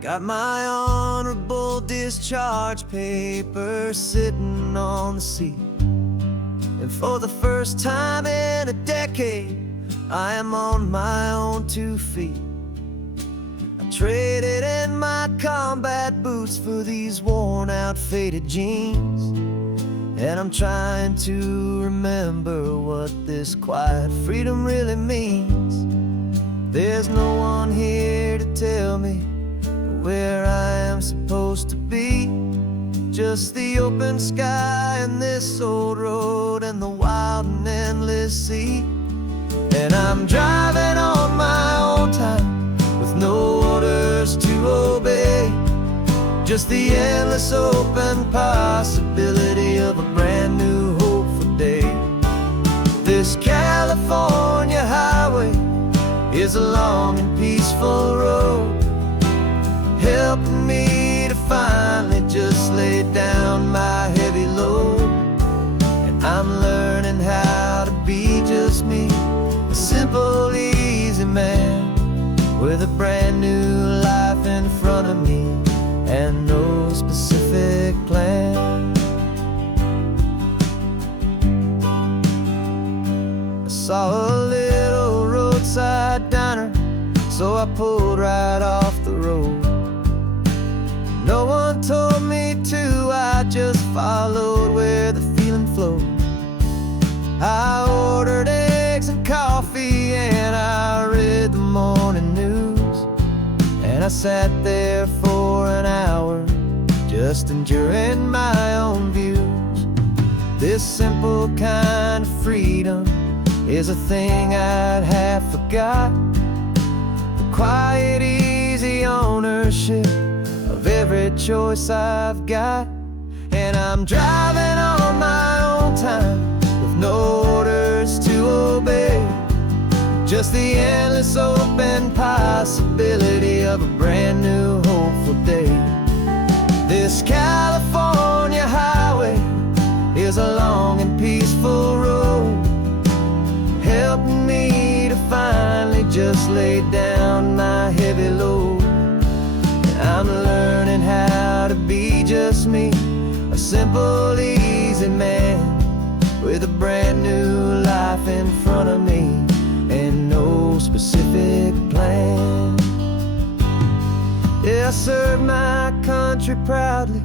Got my honorable discharge papers sitting on the seat. And for the first time in a decade, I am on my own 2 feet. I traded in my combat boots for these worn out faded jeans. And I'm trying to remember what this quiet freedom really means. There's no one here to tell me where I am supposed to be. Just the open sky and this old road and the wild and endless sea. And I'm driving on my own time with no orders to obey. Just the endless open possibility of a brand new hopeful day. This California highway is a long and peaceful road, helping me to finally just lay down my heavy load. And I'm learning how to be just me, a simple, easy man with a brand new life in front of me and no specific plan. I saw a little roadside diner, so I pulled right off the road. No one told me to, I just followed where the feeling flowed. I ordered eggs and coffee and I read the morning news. And I sat there for an hour, just enjoying my own views. This simple kind of freedom is a thing I'd have forgot. The quiet, easy ownership of every choice I've got. And I'm driving on my own time with no orders to obey. Just the endless open possibility of a brand new hopeful day. This California highway is a long and peaceful road, helping me to finally just lay down my heavy load. And I'm learning how to be just me, a simple, easy man with a brand new life in front of me and no specific plan. Yeah, I serve my country proudly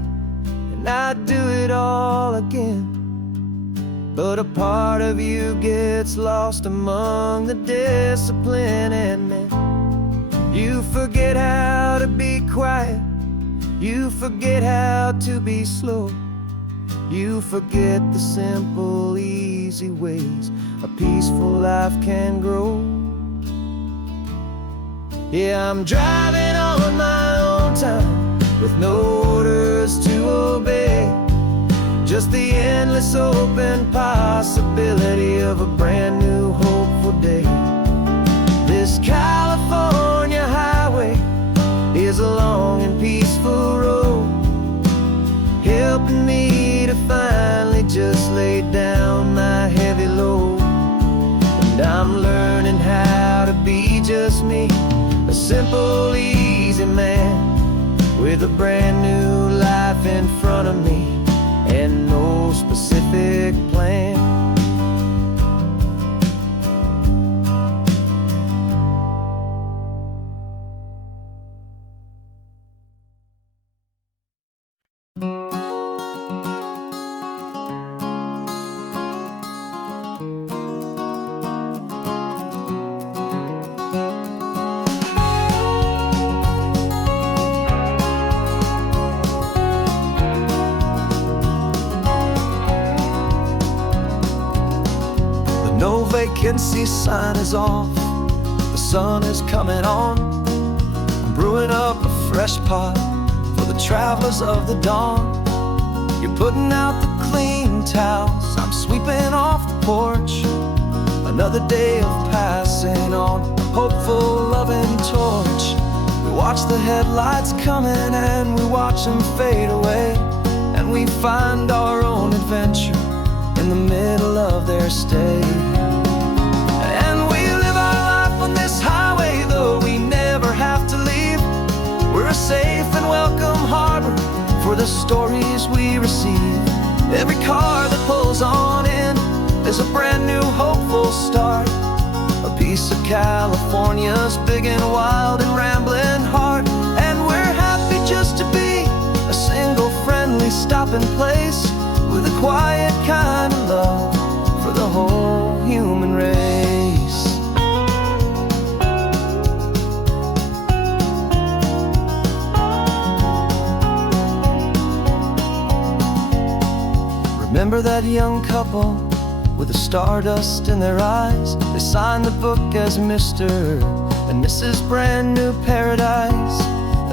and I'd do it all again. But a part of you gets lost among the discipline and men. You forget how to be quiet, you forget how to be slow. You forget the simple, easy ways a peaceful life can grow. Yeah, I'm driving on my own time with no orders to obey. Just the endless open possibility of a brand new hopeful day. This California highway is a long and peaceful road, helping me to finally just lay down my heavy load. And I'm learning how to be just me, a simple, easy man with a brand new life in front of me and no specific plan. No vacancy sign is off, the sun is coming on. I'm brewing up a fresh pot for the travelers of the dawn. You're putting out the clean towels, I'm sweeping off the porch. Another day of passing on, a hopeful, loving torch. We watch the headlights coming and we watch them fade away. And we find our own adventure in the middle of their stay. And we live our life on this highway, though we never have to leave. We're a safe and welcome harbor for the stories we receive. Every car that pulls on in is a brand new hopeful start. A piece of California's big and wild and rambling heart. And we're happy just to be a single friendly stopping place with a quiet kind of love for the whole human race. remember that young couple with the stardust in their eyes. They signed the book as Mr. and Mrs. Brand New Paradise.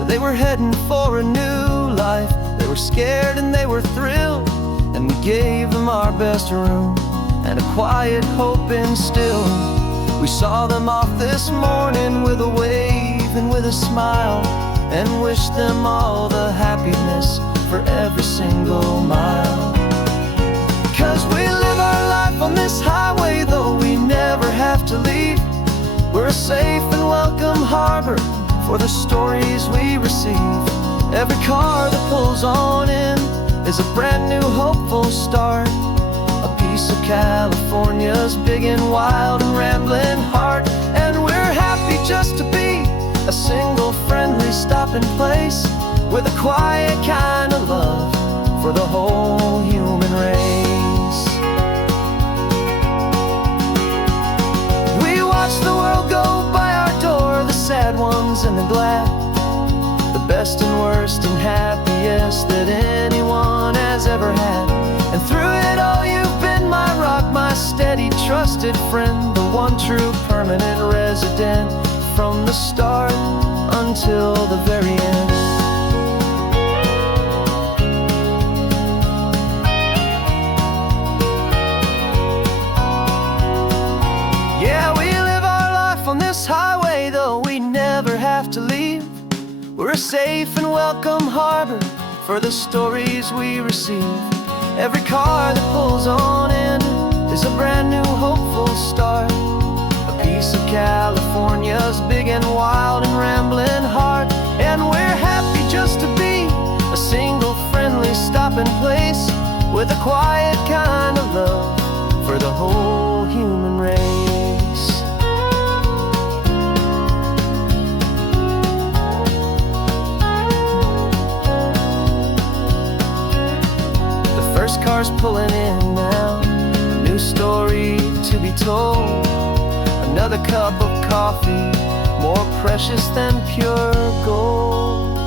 They were heading for a new life. They were scared and they were thrilled, and we gave them our best room and a quiet hope instilled. We saw them off this morning with a wave and with a smile, and wished them all the happiness for every single mile. 'Cause we live our life on this highway, though we never have to leave. We're a safe and welcome harbor for the stories we receive. Every car that pulls on in is a brand new hopeful start, a piece of California's big and wild and rambling heart. And we're happy just to be a single friendly stopping place, with a quiet kind of love for the whole human race. We watch the world go by our door, the sad ones and the glad, the best and worst and happiest that anyone has ever had. And through it all you've been my rock, my steady trusted friend, the one true permanent resident, from the start until the very end. Yeah, we live our life on this highway, though we never have to leave. We're a safe and welcome harbor for the stories we receive. Every car that pulls on in is a brand new hopeful start, a piece of California's big and wild and rambling heart. And we're happy just to be a single friendly stopping place, with a quiet kind of love for the whole human race. First car's pulling in now, a new story to be told. Another cup of coffee, more precious than pure gold.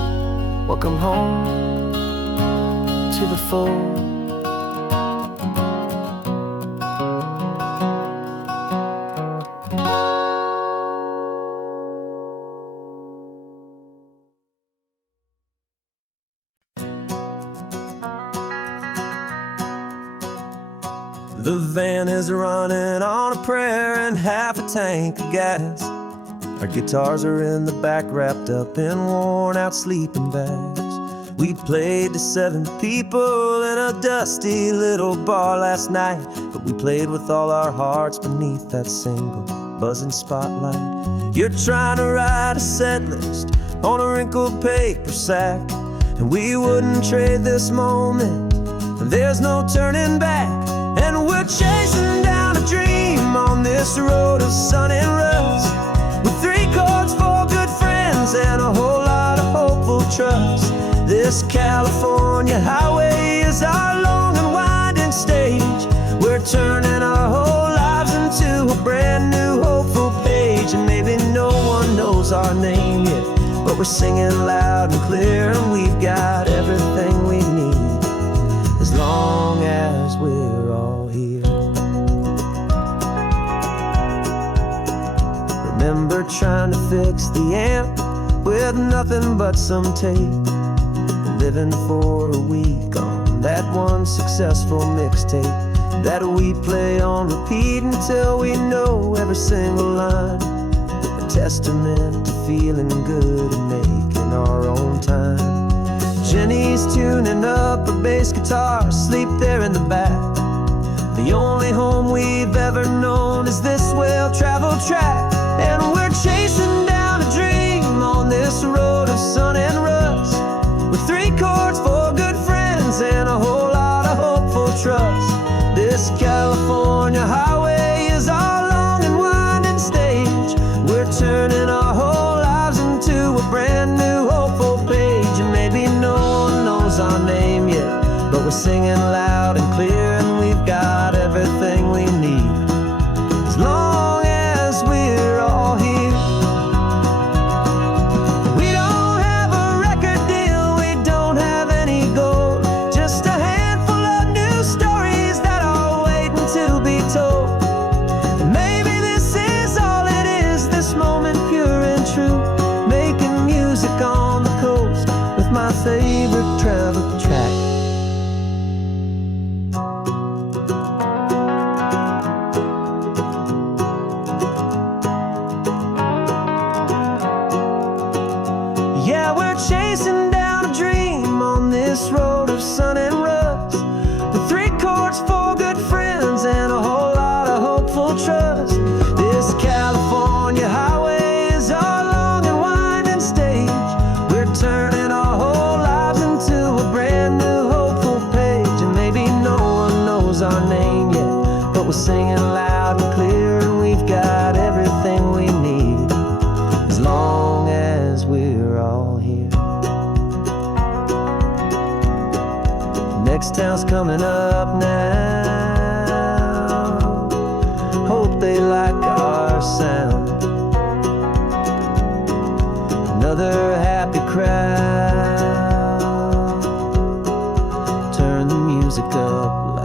Welcome home to the fold. The van is running on a prayer and half a tank of gas. Our guitars are in the back, wrapped up in worn-out sleeping bags. We played to 7 people in a dusty little bar last night, but we played with all our hearts beneath that single buzzing spotlight. You're trying to write a set list on a wrinkled paper sack, and we wouldn't trade this moment. There's no turning back. And we're chasing down a dream on this road of sun and rust, with 3 chords, 4 good friends, and a whole lot of hopeful trust. This California highway is our long and winding stage. We're turning our whole lives into a brand new hopeful page. And maybe no one knows our name yet, but we're singing loud and clear, and we've got everything we need, as long as we're all here. Remember trying to fix the amp with nothing but some tape, and living for a week on that one successful mixtape that we play on repeat until we know every single line, a testament to feeling good and making our own time. Jenny's tuning up a bass guitar, asleep there in the back. The only home we've ever known is this well-traveled track. And we're chasing down a dream on this road of sun and rust, with 3 chords, 4 good friends, and a whole lot of hopeful trust. This California highway is our long and winding stage. We're turning our whole lives into a brand new hopeful page. And maybe no one knows our name yet, but we're singing loud and clear, and we've got everything we need, as long as we're all here. We don't have a record deal, we don't have any gold, just a handful of new stories next town's coming up now. Hope they like our sound. Another happy crowd. Turn the music up